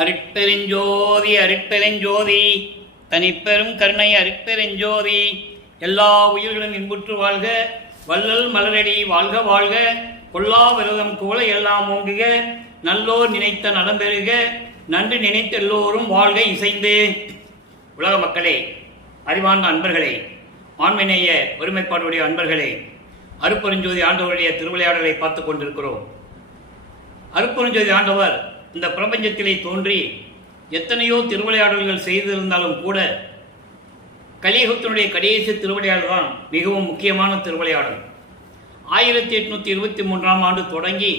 அருட்பெருஞ்சோதி அருட்பெருஞ்சோதி தனிப்பெரும் கருணை அருட்பெருஞ்சோதி. எல்லா உயிர்களும் இன்புற்று வாழ்க, வள்ளல் மலரடி வாழ்க வாழ்க, கொல்லா விரதம் கோல எல்லாம் ஓங்குக, நல்லோர் நினைத்த நலம் பெறுக, நன்றி நினைத்த எல்லோரும் வாழ்க இசைந்து. உலக மக்களே, அறிவார்ந்த அன்பர்களே, ஆண்மைநேய ஒருமைப்பாடுடைய அன்பர்களே, அருட்பெருஞ்சோதி ஆண்டவருடைய திருவிளையாடலை பார்த்து கொண்டிருக்கிறோம். அருட்பெருஞ்சோதி ஆண்டவர் இந்த பிரபஞ்சத்திலே தோன்றி எத்தனையோ திருவிளையாடல்கள் செய்திருந்தாலும் கூட கலியுகத்தினுடைய கடைசி திருவிளையாடல் தான் மிகவும் முக்கியமான திருவிளையாடல். 1823ஆம் ஆண்டு தொடங்கி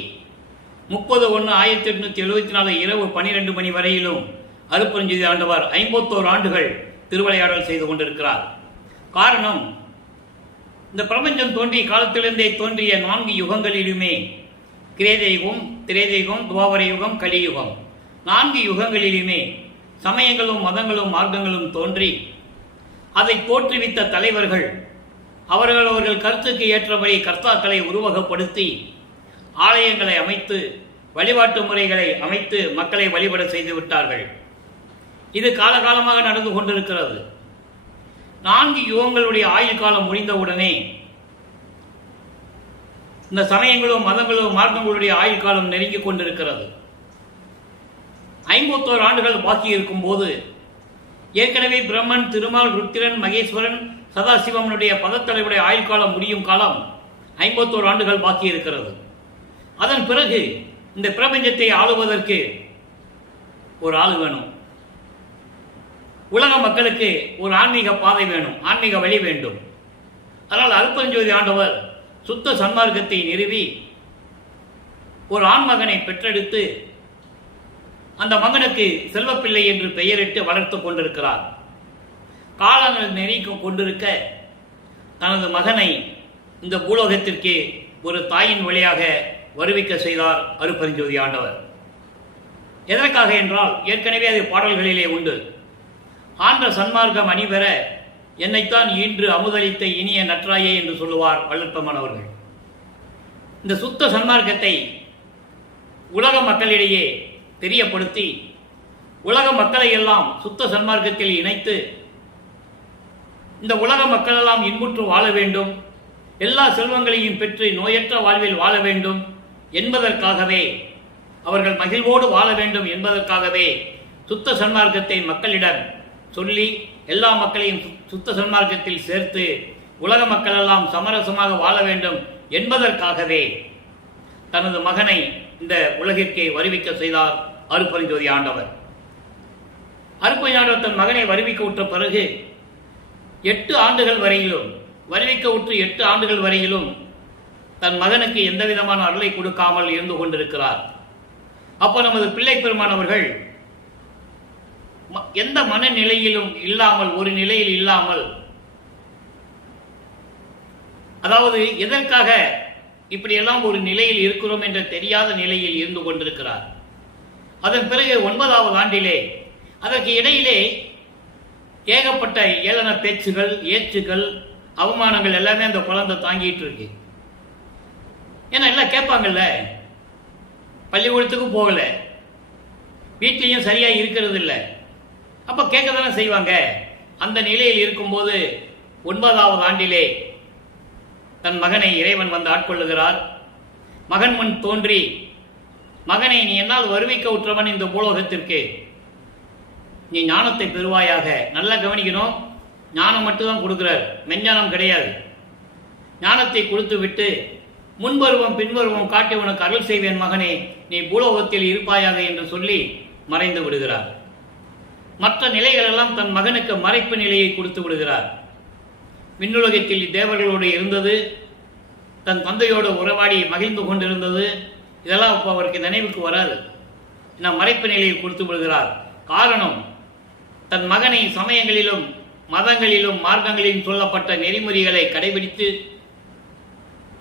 30/1/1874 இரவு 12 மணி வரையிலும் அருட்பெருஞ்சோதி ஆண்டவர் 51 ஆண்டுகள் திருவிளையாடல் செய்து கொண்டிருக்கிறார். காரணம், இந்த பிரபஞ்சம் தோன்றிய காலத்திலிருந்தே தோன்றிய 4 யுகங்களிலுமே கிரேதயுகம், திரேதயுகம், துவாபர யுகம், கலியுகம், 4 யுகங்களிலுமே சமயங்களும் மதங்களும் மார்க்கங்களும் தோன்றி அதை தோற்றுவித்த தலைவர்கள் அவர்கள் கருத்துக்கு ஏற்றபடி கர்த்தாக்களை உருவகப்படுத்தி ஆலயங்களை அமைத்து வழிபாட்டு முறைகளை அமைத்து மக்களை வழிபட செய்து விட்டார்கள். இது காலகாலமாக நடந்து கொண்டிருக்கிறது. 4 யுகங்களுடைய ஆயுள் காலம் முடிந்தவுடனே இந்த சமயங்களும் மதங்களும் மார்க்கங்களுடைய ஆயுள் காலம் நெருங்கிக் கொண்டிருக்கிறது. 51 ஆண்டுகள் பாக்கி இருக்கும் போது ஏற்கனவே பிரம்மன், திருமால், ருத்திரன், மகேஸ்வரன், சதாசிவனுடைய பதத்தலைவருடைய ஆயுள் காலம் முடியும் காலம் 51 ஆண்டுகள் பாக்கி இருக்கிறது. அதன் பிறகு இந்த பிரபஞ்சத்தை ஆளுவதற்கு ஒரு ஆள் வேணும். உலக மக்களுக்கு ஒரு ஆன்மீக பாதை வேணும், ஆன்மீக வழி வேண்டும். அதனால் அருட்பெருஞ்சோதி ஆண்டவர் சுத்த சன்மார்க்கத்தை நிறுவி ஒரு ஆண்மகனை பெற்றெடுத்து அந்த மகனுக்கு செல்வப்பிள்ளை என்று பெயரிட்டு வளர்த்து கொண்டிருக்கிறார். காலங்கள் நெருங்கிக் கொண்டிருக்க தனது மகனை இந்த பூலோகத்திற்கு ஒரு தாயின் வழியாக வருவிக்க செய்தார் அருட்பெருஞ்சோதி ஆண்டவர். எதற்காக என்றால், ஏற்கனவே அது பாடல்களிலே உண்டு. ஆன்ற சன்மார்க்கம் அணிபெற என்னைத்தான் ஈன்று அமுதளித்த இனிய நற்றாயே என்று சொல்லுவார் வள்ளற்பெருமான் அவர்கள். இந்த சுத்த சன்மார்க்கத்தை உலக மக்களிடையே தெரியப்படுத்தி உலக மக்களை எல்லாம் சுத்த சன்மார்க்கத்தில் இணைத்து இந்த உலக மக்கள் எல்லாம் இன்புற்று வாழ வேண்டும், எல்லா செல்வங்களையும் பெற்று நோயற்ற வாழ்வில் வாழ வேண்டும் என்பதற்காகவே, அவர்கள் மகிழ்வோடு வாழ வேண்டும் என்பதற்காகவே சுத்த சன்மார்க்கத்தை மக்களிடம் சொல்லி எல்லா மக்களையும் சுத்த சன்மார்க்கத்தில் சேர்த்து உலக மக்கள் எல்லாம் சமரசமாக வாழ வேண்டும் என்பதற்காகவே தனது மகனை இந்த உலகிற்கு வருவிக்க செய்தார் அருட்பெருஞ்சோதி ஆண்டவர். அருட்பெருஞ்சோதி ஆண்டவர் தன் மகனை வருவிக்க உற்ற பிறகு 8 ஆண்டுகள் வரையிலும், வருவிக்க உற்று 8 ஆண்டுகள் வரையிலும் தன் மகனுக்கு எந்த விதமான அருளை கொடுக்காமல் இருந்து கொண்டிருக்கிறார். அப்போ நமது பிள்ளை பெருமானவர்கள் எந்த மனநிலையிலும் இல்லாமல், ஒரு நிலையில் இல்லாமல், அதாவது எதற்காக இப்படியெல்லாம் ஒரு நிலையில் இருக்கிறோம் என்ற தெரியாத நிலையில் இருந்து கொண்டிருக்கிறார். அதன் பிறகு 9வது ஆண்டிலே அதற்கு இடையிலே ஏகப்பட்ட ஏளன பேச்சுகள், ஏச்சுகள், அவமானங்கள் எல்லாமே அந்த குழந்தை தாங்கிட்டு இருக்கு. ஏன்னா எல்லாம் கேட்பாங்கல்ல, பள்ளிக்கூடத்துக்கும் போகல, வீட்லையும் சரியா இருக்கிறது இல்லை, அப்ப கேட்க தானே செய்வாங்க. அந்த நிலையில் இருக்கும்போது 9வது ஆண்டிலே தன் மகனை இறைவன் வந்து ஆட்கொள்ளுகிறார். மகன் முன் தோன்றி, மகனை நீ என்னால் வருவிக்க உற்றவன் இந்த பூலோகத்திற்கு, நீ ஞானத்தை பெறுவாயாக. நல்லா கவனிக்கணும், ஞானம் மட்டும்தான் கொடுக்கிறார், மெஞ்ஞானம் கிடையாது. ஞானத்தை கொடுத்து விட்டு முன்பருவம் பின்பருவம் காட்டி உனக்கு அருள் செய்வேன் மகனே, நீ பூலோகத்தில் இருப்பாயாக என்று சொல்லி மறைந்து விடுகிறார். மற்ற நிலைகளெல்லாம் தன் மகனுக்கு மறைப்பு நிலையை கொடுத்து விடுகிறார். விண்ணுலகத்தில் தேவர்களோடு இருந்தது, தன் தந்தையோடு உறவாடி மகிழ்ந்து கொண்டிருந்தது, இதெல்லாம் இப்போ அவருக்கு நினைவுக்கு வராது. நான் மறைப்பு நிலையை கொடுத்து விடுகிறார். காரணம், தன் மகனை சமயங்களிலும் மதங்களிலும் மார்க்கங்களிலும் சொல்லப்பட்ட நெறிமுறைகளை கடைபிடித்து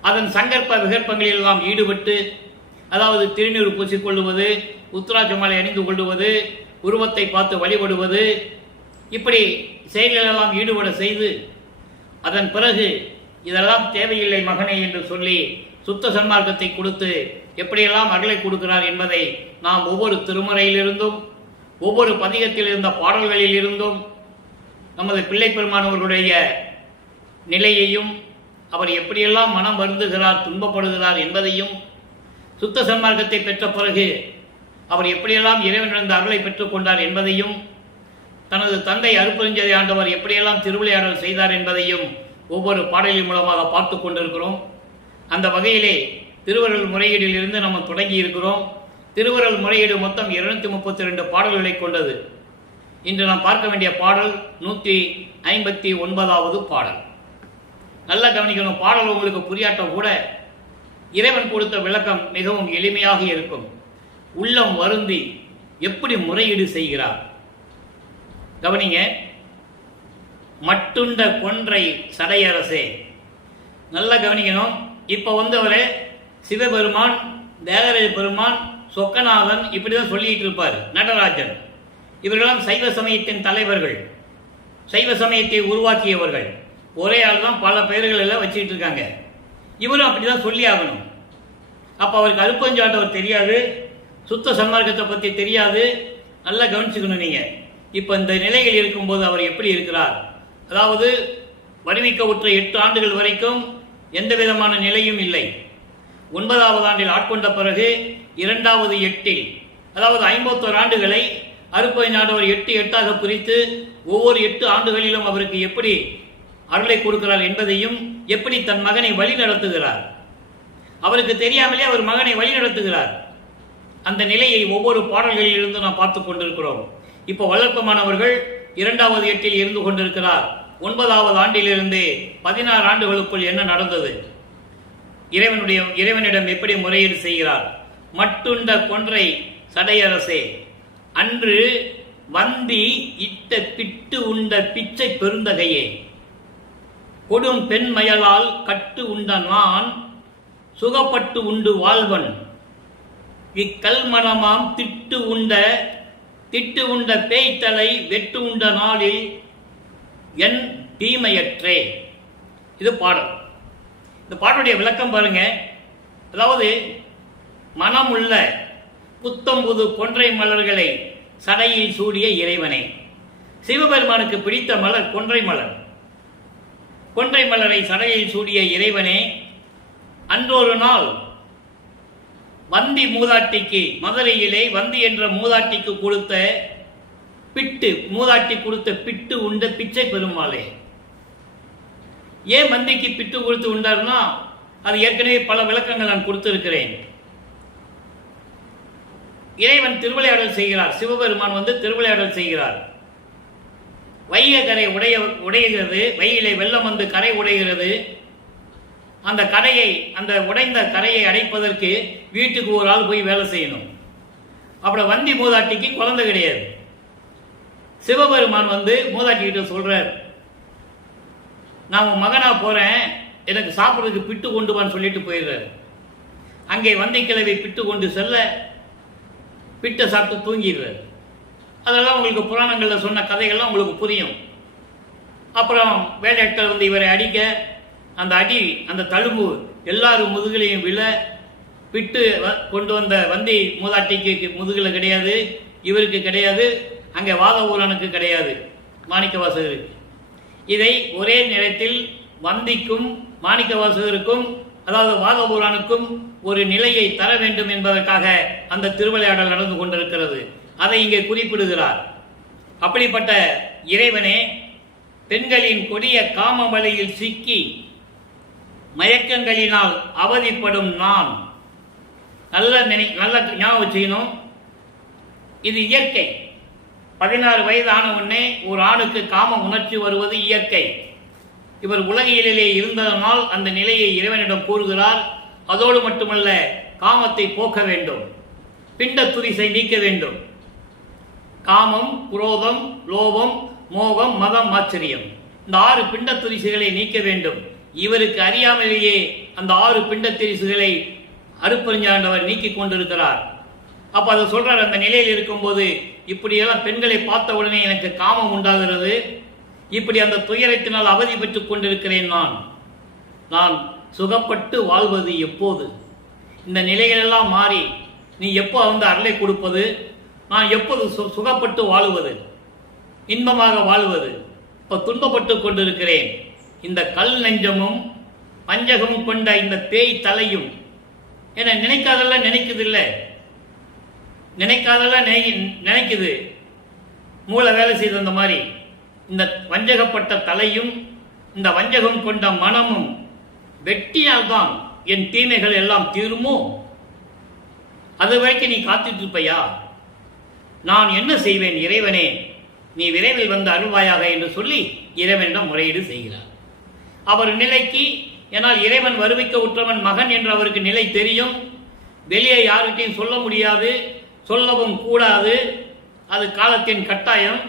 அதன் சங்கற்ப விகற்பங்களிலெல்லாம் ஈடுபட்டு, அதாவது திருநீர் பூசிக்கொள்ளுவது, உத்ராட்ச மாலை அணிந்து கொள்ளுவது, உருவத்தை பார்த்து வழிபடுவது, இப்படி செயல்களெல்லாம் ஈடுபட செய்து அதன் பிறகு இதெல்லாம் தேவையில்லை மகனே என்று சொல்லி சுத்த சன்மார்க்கத்தை கொடுத்து எப்படியெல்லாம் அருளை கொடுக்கிறார் என்பதை நாம் ஒவ்வொரு திருமுறையிலிருந்தும் ஒவ்வொரு பதிகத்தில் இருந்த பாடல்களில் இருந்தும் நமது பிள்ளை பெருமானவர்களுடைய நிலையையும், அவர் எப்படியெல்லாம் மனம் வருந்துகிறார், துன்பப்படுகிறார் என்பதையும், சுத்த சன்மார்க்கத்தை பெற்ற பிறகு அவர் எப்படியெல்லாம் இறைவனிடந்த அருளை பெற்றுக் கொண்டார் என்பதையும், தனது தந்தை அருட்பெருஞ்சோதி ஆண்டவர் எப்படியெல்லாம் திருவிளையாடல் செய்தார் என்பதையும் ஒவ்வொரு பாடலின் மூலமாக பார்த்து கொண்டிருக்கிறோம். அந்த வகையிலே திருவருள் முறையீடில் இருந்து நம்ம தொடங்கி இருக்கிறோம். திருவருள் முறையீடு மொத்தம் 232 பாடல்களை கொண்டது. இன்று நாம் பார்க்க வேண்டிய பாடல் 159வது பாடல். நல்லா கவனிக்கணும். பாடல் உங்களுக்கு புரியாட்டம் கூட இறைவன் கொடுத்த விளக்கம் மிகவும் எளிமையாக இருக்கும். உள்ளம் வருந்தி எப்படி முறையீடு செய்கிறார் கவனிங்க. மட்டுண்ட கொன்றை சடையரசே. நல்லா கவனிக்கணும். இப்ப அவரு சிவபெருமான், தேவராஜ பெருமான், சொக்கநாதன் இப்படிதான் சொல்லிட்டு இருப்பார். நடராஜன் இவர்களெல்லாம் சைவ சமயத்தின் தலைவர்கள், சைவ சமயத்தை உருவாக்கியவர்கள். ஒரே ஆள் தான் பல பெயர்கள் எல்லாம் வச்சுக்கிட்டு இருக்காங்க. இவரும் அப்படிதான் சொல்லி ஆகணும். அப்ப அவருக்கு அருட்பெருஞ்சாண்டவர் தெரியாது, சுத்த சன்மார்க்கத்தை பத்தி தெரியாது. நல்லா கவனிச்சுக்கணும் நீங்க. இப்ப இந்த நிலையில் இருக்கும்போது அவர் எப்படி இருக்கிறார்? அதாவது வருவிக்க உற்ற 8 ஆண்டுகள் வரைக்கும் எந்த விதமான நிலையும் இல்லை. 9வது ஆண்டில் ஆட்கொண்ட பிறகு 2வது 8, அதாவது 51 ஆண்டுகளை அருட்பெருஞ்சாண்டவர் 8 பிரித்து ஒவ்வொரு 8 ஆண்டுகளிலும் அவருக்கு எப்படி அருளை கொடுக்கிறார் என்பதையும், எப்படி தன் மகனை வழி நடத்துகிறார், அவருக்கு தெரியாமலே அவர் மகனை வழி நடத்துகிறார். அந்த நிலையை ஒவ்வொரு பாடல்களில் இருந்து நாம் பார்த்துக் கொண்டிருக்கிறோம். இப்போ வளர்ப்பமானவர்கள் 2வது 8 இருந்து கொண்டிருக்கிறார். 9வது ஆண்டிலிருந்து 16 ஆண்டுகளுக்குள் என்ன நடந்தது, இறைவனிடம் எப்படி முறையீடு செய்கிறார்? மட்டுண்ட கொன்றை சடையரசே, அன்று வந்தி இட்ட பிட்டு உண்ட பிச்சை பெருந்தகையே, கொடும் பெண்மயலால் கட்டு உண்ட நான் சுகப்பட்டு உண்டு வாழ்வன், இக்கல்மணமாம் திட்டு உண்ட பேய்த்தலை வெட்டு உண்ட நாளில் என் தீமையற்றே. இது பாடல். இந்த பாடலுடைய விளக்கம் பாருங்க. அதாவது மனமுள்ள புத்தம்புது கொன்றை மலர்களை சடையில் சூடிய இறைவனை. சிவபெருமானுக்கு பிடித்த மலர் கொன்றை மலர். கொன்றை மலரை சடையில் சூடிய இறைவனே, அன்றொரு நாள் வந்தி மூதாட்டிக்கு, மதுரையிலே வந்தி என்ற மூதாட்டிக்கு கொடுத்த பிட்டு, மூதாட்டி கொடுத்த பிட்டு உண்ட பிச்சை பெருமாளே. ஏன் வந்திக்கு பிட்டு கொடுத்து உண்டார்னா, அது ஏற்கனவே பல விளக்கங்கள் நான் கொடுத்திருக்கிறேன். இறைவன் திருவிளையாடல் செய்கிறார். சிவபெருமான் திருவிளையாடல் செய்கிறார். வைகை கரை உடைகிறது. வையிலே வெள்ளம் கரை உடைகிறது. அந்த கரையை, அந்த உடைந்த கரையை அடைப்பதற்கு வீட்டுக்கு ஒரு ஆள் போய் வேலை செய்யணும். அப்புறம் வந்தி மூதாட்டிக்கு குழந்தை கிடையாது. சிவபெருமான் மூதாட்டி கிட்ட சொல்றார், நான் உன் மகனா போறேன், எனக்கு சாப்பிட்றதுக்கு பிட்டு கொண்டு வான்னு சொல்லிட்டு போயிடுறாரு. அங்கே வந்தி கிழவி பிட்டு கொண்டு செல்ல பிட்டை சாப்பிட்டு தூங்கிடுறாரு. அதெல்லாம் உங்களுக்கு புராணங்கள்ல சொன்ன கதைகள்லாம் உங்களுக்கு புரியும். அப்புறம் வேலையாட்கள் இவரை அடிக்க, அந்த அடி, அந்த தழும்பு எல்லாரும் முதுகிலையும் விழ, பிட்டு கொண்டு வந்த வந்தி மூதாட்டிக்கு முதுகுல கிடையாது, இவருக்கு கிடையாது, அங்கே வாத ஊரானுக்கு கிடையாது, மாணிக்க வாசகருக்கு. இதை ஒரே நேரத்தில் வந்திக்கும் மாணிக்க வாசகருக்கும், அதாவது வாத ஊரானுக்கும் ஒரு நிலையை தர வேண்டும் என்பதற்காக அந்த திருவிளையாடல் நடந்து கொண்டிருக்கிறது. அதை இங்கே குறிப்பிடுகிறார். அப்படிப்பட்ட இறைவனே, பெண்களின் கொடிய காம வலையில் சிக்கி மயக்கங்களினால் அவதிப்படும் நான். நல்ல ஞாபகம் செய்யணும். இது இயற்கை. 16 வயது ஆன உடனே ஒரு ஆணுக்கு காம உணர்ச்சி வருவது இயற்கை. இவர் உலகியலிலே இருந்ததனால் அந்த நிலையை இறைவனிடம் கூறுகிறார். அதோடு மட்டுமல்ல, காமத்தை போக்க வேண்டும், பிண்ட துரிசை நீக்க வேண்டும். காமம், குரோதம், லோபம், மோகம், மதம், ஆச்சரியம், இந்த 6 பிண்ட துரிசுகளை நீக்க வேண்டும். இவருக்கு அறியாமலேயே அந்த 6 பிண்ட துரிசுகளை அருட்பெருஞ்சாண்டவர் நீக்கிக் கொண்டிருக்கிறார். அப்ப அதை சொல்றார். அந்த நிலையில் இருக்கும்போது இப்படியெல்லாம் பெண்களை பார்த்த உடனே எனக்கு காமம் உண்டாகிறது, இப்படி அந்த துயரத்தினால் அவதி பெற்றுக் கொண்டிருக்கிறேன். நான் சுகப்பட்டு வாழ்வது எப்போது? இந்த நிலைகளெல்லாம் மாறி நீ எப்போ அருளை கொடுப்பது? நான் எப்போது சுகப்பட்டு வாழுவது, இன்பமாக வாழுவது? இப்போ துன்பப்பட்டு கொண்டிருக்கிறேன். இந்த கல் நெஞ்சமும் பஞ்சகமும் கொண்ட இந்த பேய் தலையும் என்ன நினைக்காதெல்லாம் நினைக்குது, நினைக்காதெல்லாம் நினைக்குது. மூளை வேலை செய்த அந்த மாதிரி இந்த வஞ்சகப்பட்ட தலையும் இந்த வஞ்சகம் கொண்ட மனமும் வெட்டினால்தான் என் தீமைகள் எல்லாம் தீருமோ? அது வரைக்கும் நீ காத்துட்டு இருப்பையா? நான் என்ன செய்வேன் இறைவனே, நீ விரைவில் வந்து அருள்வாயாக என்று சொல்லி இறைவனிடம் முறையீடு செய்கிறார். அவர் நிலைக்கு, ஏனால் இறைவன் வருவிக்க உற்றவன் மகன் என்று அவருக்கு நிலை தெரியும். வெளியே யாருக்கையும் சொல்ல முடியாது, சொல்லவும் கூடாது, அது காலத்தின் கட்டாயம்.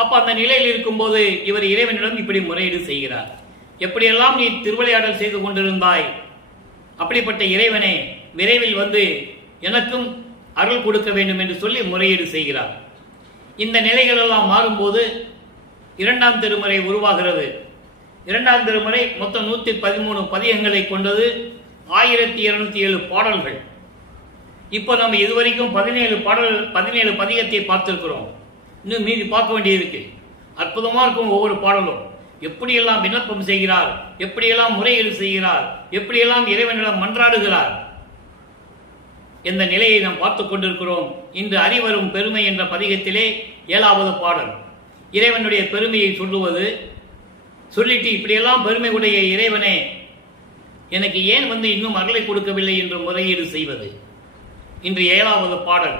அப்ப அந்த நிலையில் இருக்கும்போது இவர் இறைவனிடம் இப்படி முறையீடு செய்கிறார். எப்படியெல்லாம் நீ திருவிளையாடல் செய்து கொண்டிருந்தாய், அப்படிப்பட்ட இறைவனே விரைவில் வந்து எனக்கும் அருள் கொடுக்க வேண்டும் என்று சொல்லி முறையீடு செய்கிறார். இந்த நிலைகள் எல்லாம் மாறும்போது இரண்டாம் திருமுறை உருவாகிறது. இரண்டாம் திருமுறை மொத்தம் 113 பதியங்களை கொண்டது, 1207 பாடல்கள். இப்போ நம்ம இதுவரைக்கும் 17 பதிகத்தை பார்த்திருக்கிறோம். இன்னும் மீதி பார்க்க வேண்டியிருக்கு. அற்புதமா இருக்கும் ஒவ்வொரு பாடலும். எப்படியெல்லாம் விண்ணப்பம் செய்கிறார், எப்படியெல்லாம் முறையீடு செய்கிறார், எப்படியெல்லாம் இறைவனிடம் மன்றாடுகிறார் என்ற நிலையை நாம் பார்த்துக் கொண்டிருக்கிறோம். இன்று அறிவரும் பெருமை என்ற பதிகத்திலே 7வது பாடல் இறைவனுடைய பெருமையை சொல்லிட்டு இப்படியெல்லாம் பெருமை உடைய இறைவனே எனக்கு ஏன் வந்து இன்னும் அருளை கொடுக்கவில்லை என்று முறையீடு செய்வது. இன்று 7வது பாடல்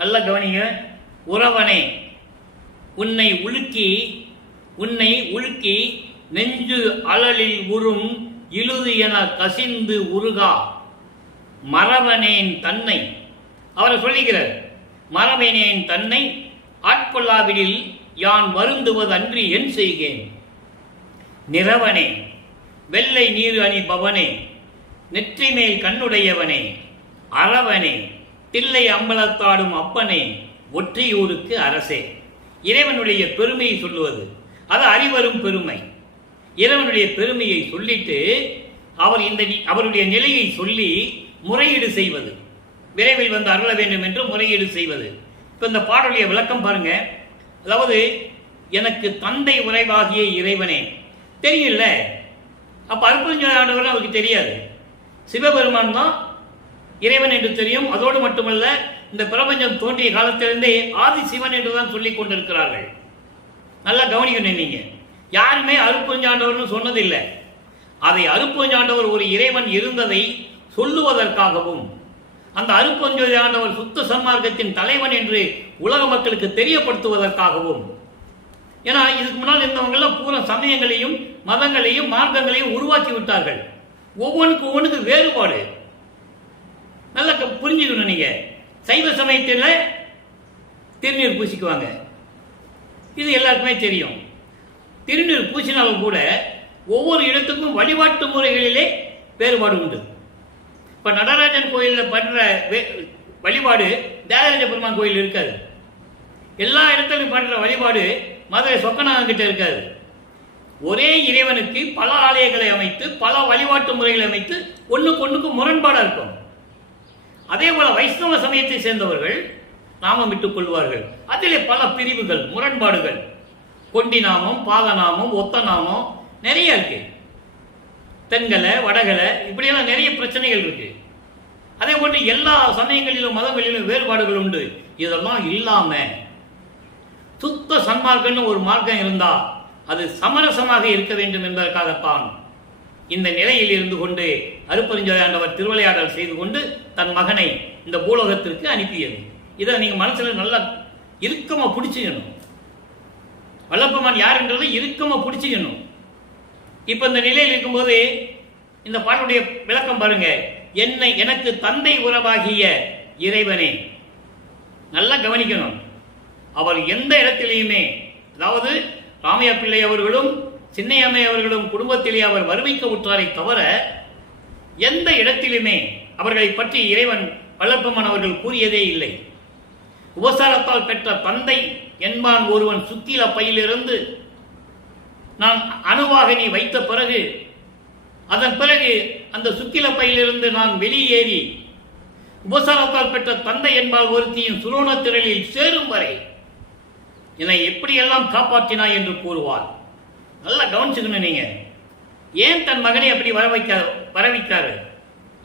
நல்ல கவனிங்க. உறவனே உன்னை உலுக்கி நெஞ்சு அழலில் உறும் இழுது என கசிந்து உருகா மறவனேன் தன்னை. அவரை சொல்லுகிறார், மறவனேன் தன்னை ஆட்கொள்ளாவிடில் யான் வருந்துவது அன்றி என் செய்கேன். நிறவனே வெள்ளை நீர் அணி பவனே நெற்றி மேல் கண்ணுடையவனே அறவனே தில்லை அம்பலத்தாடும் அப்பனே ஒற்றியூருக்கு அரசே. இறைவனுடைய பெருமையை சொல்லுவது அது அறிவரும் பெருமை. இறைவனுடைய பெருமையை சொல்லிட்டு அவருடைய நிலையை சொல்லி முறையீடு செய்வது, விரைவில் வந்து அருள வேண்டும் என்று முறையீடு செய்வது. இப்ப இந்த பாடலுடைய விளக்கம் பாருங்க. அதாவது எனக்கு தந்தை உறைவாகிய இறைவனே தெரியல. அப்ப அருட்பெருஞ்சோதி ஆண்டவர் அவருக்கு தெரியாது. சிவபெருமான் தான் இறைவன் என்று தெரியும். அதோடு மட்டுமல்ல, இந்த பிரபஞ்சம் தோன்றிய காலத்திலிருந்தே ஆதி சிவன் என்றுதான் சொல்லிக் கொண்டிருக்கிறார்கள். நல்லா கவனிக்கணும். நீங்க யாருமே அருட்பெருஞ்சாண்டவர்னு சொன்னதில்லை. அதை அருட்பெருஞ்சாண்டவர் ஒரு இறைவன் இருந்ததை சொல்லுவதற்காகவும், அந்த அருட்பெருஞ்சோதி ஆண்டவர் சுத்த சன்மார்க்கத்தின் தலைவன் என்று உலக மக்களுக்கு தெரியப்படுத்துவதற்காகவும். ஏன்னா இதுக்கு முன்னால் இருந்தவங்க பூரா சமயங்களையும் மதங்களையும் மார்க்கங்களையும் உருவாக்கி விட்டார்கள். ஒவ்வொன்றுக்கு வேறுபாடு நல்லா புரிஞ்சுக்கணும். நீங்க சைவ சமயத்தில் திருநீர் பூசிக்குவாங்க, இது எல்லாருக்குமே தெரியும். திருநீர் பூசினாலும் கூட ஒவ்வொரு இடத்துக்கும் வழிபாட்டு முறைகளிலே வேறுபாடு உண்டு. இப்ப நடராஜன் கோயிலில் பண்ற வழிபாடு தியாகராஜ பெருமான் கோயில் இருக்காது. எல்லா இடத்திலும் பண்ற வழிபாடு மதுரை சொக்கநாதன் கிட்ட இருக்காது. ஒரே இறைவனுக்கு பல ஆலயங்களை அமைத்து பல வழிபாட்டு முறைகளை அமைத்து ஒண்ணுக்கு முரண்பாடா இருக்கும். அதே போல வைஷ்ணவ சமயத்தை சேர்ந்தவர்கள் நாமம் விட்டுக் கொள்வார்கள். அதிலே பல பிரிவுகள், முரண்பாடுகள், கொண்டி நாமம், பாத நாமம், ஒத்த நாமம் நிறைய இருக்கு. தென்கலை வடகலை இப்படியெல்லாம் நிறைய பிரச்சனைகள் இருக்கு. அதே போன்று எல்லா சமயங்களிலும் மதங்களிலும் வேறுபாடுகள் உண்டு. இதெல்லாம் இல்லாம சுத்த சன்மார்க்கம்னு ஒரு மார்க்கம் இருந்தா அது சமரசமாக இருக்க வேண்டும் என்பதற்காகத்தான் இந்த நிலையில் இருந்து கொண்டு அருட்பெருஞ்சோதி ஆண்டவர் திருவிளையாடல் செய்து கொண்டு தன் மகனை இந்த பூலோகத்திற்கு அனுப்பியது. இதை நீங்க மனசுல நல்லா இறுக்கமா பிடிச்சிக்கணும். வல்லப்பெருமான் யாருன்றது இறுக்கமா பிடிச்சிக்கணும். இப்ப இந்த நிலையில் இருக்கும்போது இந்த பாட்டுடைய விளக்கம் பாருங்க. எனக்கு தந்தை உறவாகிய இறைவனே, நல்லா கவனிக்கணும். அவர் எந்த இடத்திலேயுமே, அதாவது ராமையா பிள்ளை அவர்களும் சின்னையம்மை அவர்களும் குடும்பத்திலே அவர் வருவிக்க உற்றாரை தவிர எந்த இடத்திலுமே அவர்களை பற்றி இறைவன் வல்லப்பெருமான் அவர்கள் கூறியதே இல்லை. உபசாரத்தால் பெற்ற தந்தை என்பான் ஒருவன் சுக்கில பையிலிருந்து நான் அணுவாக நீ வைத்த பிறகு, அதன் பிறகு அந்த சுக்கில பையிலிருந்து நான் வெளியேறி உபசாரத்தால் பெற்ற தந்தை என்பால் ஒருத்தியின் சுரோண திரளில் சேரும் வரை என்னை எப்படியெல்லாம் காப்பாற்றினாய் என்று கூறுவார். நல்லா கவனிச்சுக்கணும். நீங்க ஏன் தன் மகனை அப்படி வரவைக்காரு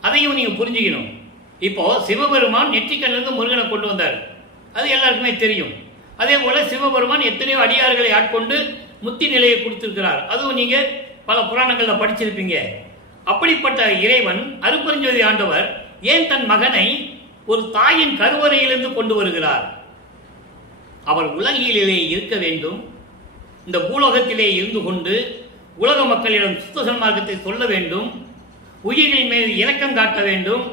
அதையும் நீங்க புரிஞ்சுக்கணும். இப்போ சிவபெருமான் நெற்றிக்கண்ணிலிருந்து முருகனை கொண்டு வந்தார், அது எல்லாருக்குமே தெரியும். அதே போல சிவபெருமான் எத்தனையோ அடியார்களை ஆட்கொண்டு முத்தி நிலையை கொடுத்திருக்கிறார், அதுவும் நீங்க பல புராணங்கள்ல படிச்சிருப்பீங்க. அப்படிப்பட்ட இறைவன் அருட்பெருஞ்சோதி ஆண்டவர் ஏன் தன் மகனை ஒரு தாயின் கருவறையிலிருந்து கொண்டு வருகிறார்? அவர் உலகிலே இருக்க வேண்டும், இந்த பூலோகத்திலே இருந்து கொண்டு உலக மக்களிடம் சுத்த சன்மார்க்கத்தை சொல்ல வேண்டும், உயிரின் மீது இரக்கம் காட்ட வேண்டும்,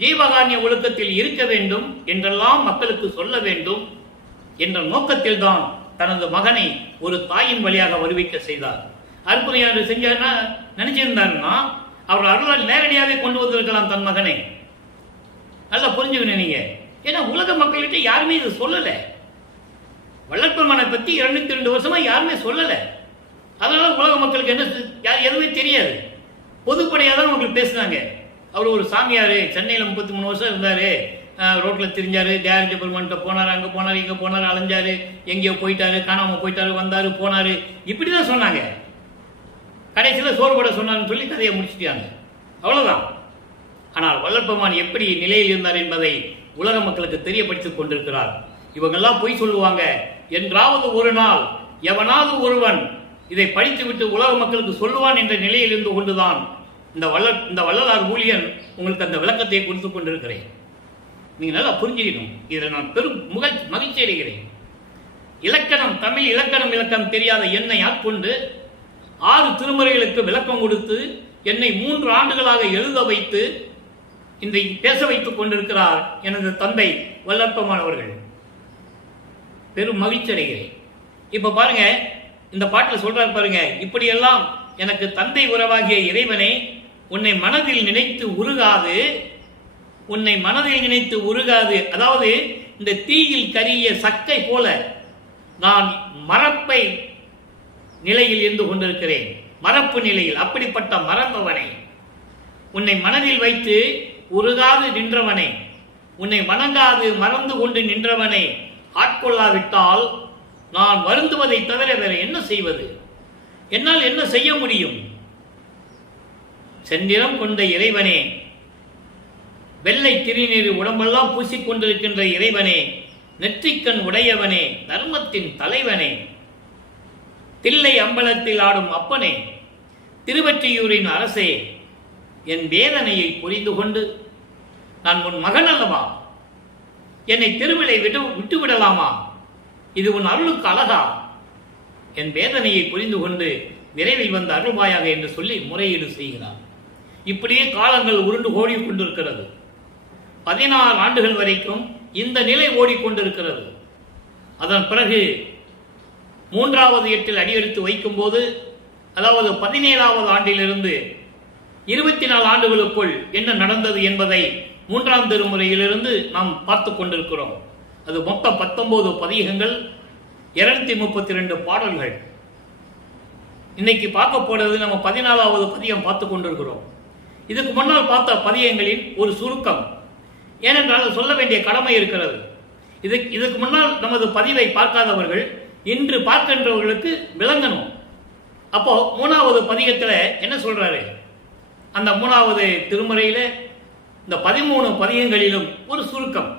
ஜீவகாரண்ய ஒழுக்கத்தில் இருக்க வேண்டும் என்றெல்லாம் மக்களுக்கு சொல்ல வேண்டும் என்ற நோக்கத்தில் தான் தனது மகனை ஒரு தாயின் வழியாக வருவிக்க செய்தார். அற்புதம் செஞ்சார்னா நினைச்சிருந்தாருன்னா அவர் அருளால் நேரடியாகவே கொண்டு வந்திருக்கலாம் தன் மகனை. நல்லா புரிஞ்சுக்கணும் நீங்க. ஏன்னா உலக மக்கள்கிட்ட யாருமே இது சொல்லல. வள்ளற்பெருமானை பத்தி 202 வருஷமா யாருமே சொல்லல. அதனால உலக மக்களுக்கு என்ன எதுவுமே தெரியாது. பொதுப்படையாக தான் உங்களுக்கு பேசுனாங்க. அவர் ஒரு சாமியாரு, சென்னையில் 33 வருஷம் இருந்தாரு, ரோட்ல திரிஞ்சாரு, ஜெயராஜ பெருமான்கிட்ட போனாரு, அங்க போனாரு, இங்க போனாரு, அலைஞ்சாரு, எங்கேயோ போயிட்டாரு, காணாம போயிட்டாரு, வந்தாரு, போனாரு, இப்படிதான் சொன்னாங்க. கடைசியில் சோறு போட சொன்னார்னு சொல்லி கதையை முடிச்சுட்டாங்க, அவ்வளவுதான். ஆனால் வள்ளற்பெருமான் எப்படி நிலையில் இருந்தார் என்பதை உலக மக்களுக்கு தெரியப்படுத்திக் கொண்டிருக்கிறார். இவங்கெல்லாம் பொய் சொல்லுவாங்க, என்றாவது ஒரு நாள் எவனாவது ஒருவன் இதை படித்துவிட்டு உலக மக்களுக்கு சொல்லுவான் என்ற நிலையில் இருந்து கொண்டுதான் இந்த வள்ளலார் ஊழியன் உங்களுக்கு அந்த விளக்கத்தை கொடுத்து கொண்டிருக்கிறேன். நீங்க நல்லா புரிஞ்சுக்கணும். இதில் நான் பெரும் மகிழ்ச்சி அடைகிறேன். இலக்கணம், தமிழ் இலக்கணம் தெரியாத என்னை ஆட்கொண்டு 6 திருமுறைகளுக்கு விளக்கம் கொடுத்து என்னை 3 ஆண்டுகளாக எழுத வைத்து இந்த பேச வைத்துக் கொண்டிருக்கிறார் எனது தந்தை வள்ளற்பெருமான் அவர்கள். பெரும் மகிழ்ச்சி அடைகிறேன். இப்ப பாருங்க, இந்த பாட்டில் சொல்றார் பாருங்க, இப்படியெல்லாம் எனக்கு தந்தை உறவாகிய இறைவனை உன்னை மனதில் நினைத்து உருகாது, உன்னை மனதில் நினைத்து உருகாது, அதாவது இந்த தீயில் கரிய சக்கை போல நான் மரப்பை நிலையில் இருந்து கொண்டிருக்கிறேன், மரப்பு நிலையில். அப்படிப்பட்ட மறந்தவனை, உன்னை மனதில் வைத்து உருகாது நின்றவனை, உன்னை வணங்காது மறந்து கொண்டு நின்றவனை ஆட்கொள்ளாவிட்டால் நான் வருந்துவதை தவிர வேற என்ன செய்வது? என்னால் என்ன செய்ய முடியும்? செந்திரம் கொண்ட இறைவனே, வெள்ளை திருநீர் உடம்பெல்லாம் பூசிக்கொண்டிருக்கின்ற இறைவனே, நெற்றிக்கண் உடையவனே, தர்மத்தின் தலைவனே, தில்லை அம்பலத்தில் ஆடும் அப்பனே, திருவற்றியூரின் அரசே, என் வேதனையை புரிந்து கொண்டு நான் உன் மகன் அல்லவா, என்னை தெருவிலை விட்டுவிடலாமா? இது உன் அருளுக்கு அழகா? என் வேதனையை புரிந்து கொண்டு விரைவில் வந்த அருள்வாயாக என்று சொல்லி முறையீடு செய்கிறார். இப்படியே காலங்கள் உருண்டு ஓடிக்கொண்டிருக்கிறது. 16 ஆண்டுகள் வரைக்கும் இந்த நிலை ஓடிக்கொண்டிருக்கிறது. அதன் பிறகு 3வது எட்டில் அடியெடுத்து வைக்கும் போது, அதாவது 17வது ஆண்டிலிருந்து 24 ஆண்டுகளுக்குள் என்ன நடந்தது என்பதை 3ஆம் திருமுறையிலிருந்து நாம் பார்த்து கொண்டிருக்கிறோம். அது மொத்தம் 19 பதிகங்கள், 232 பாடல்கள். இன்னைக்கு பார்க்க போறது நம்ம 14வது பதிகம் பார்த்து கொண்டிருக்கிறோம். இதுக்கு முன்னால் பார்த்த பதிகங்களின் ஒரு சுருக்கம். ஏனென்றால் சொல்ல வேண்டிய கடமை இருக்கிறது. இதுக்கு முன்னால் நமது பதிவை பார்க்காதவர்கள் இன்று பார்க்கின்றவர்களுக்கு விளங்கணும். அப்போ 3வது பதிகத்தில் என்ன சொல்றாரு? அந்த 3வது திருமுறையில இந்த 13 பதிகங்களிலும் ஒரு சுருக்கம்.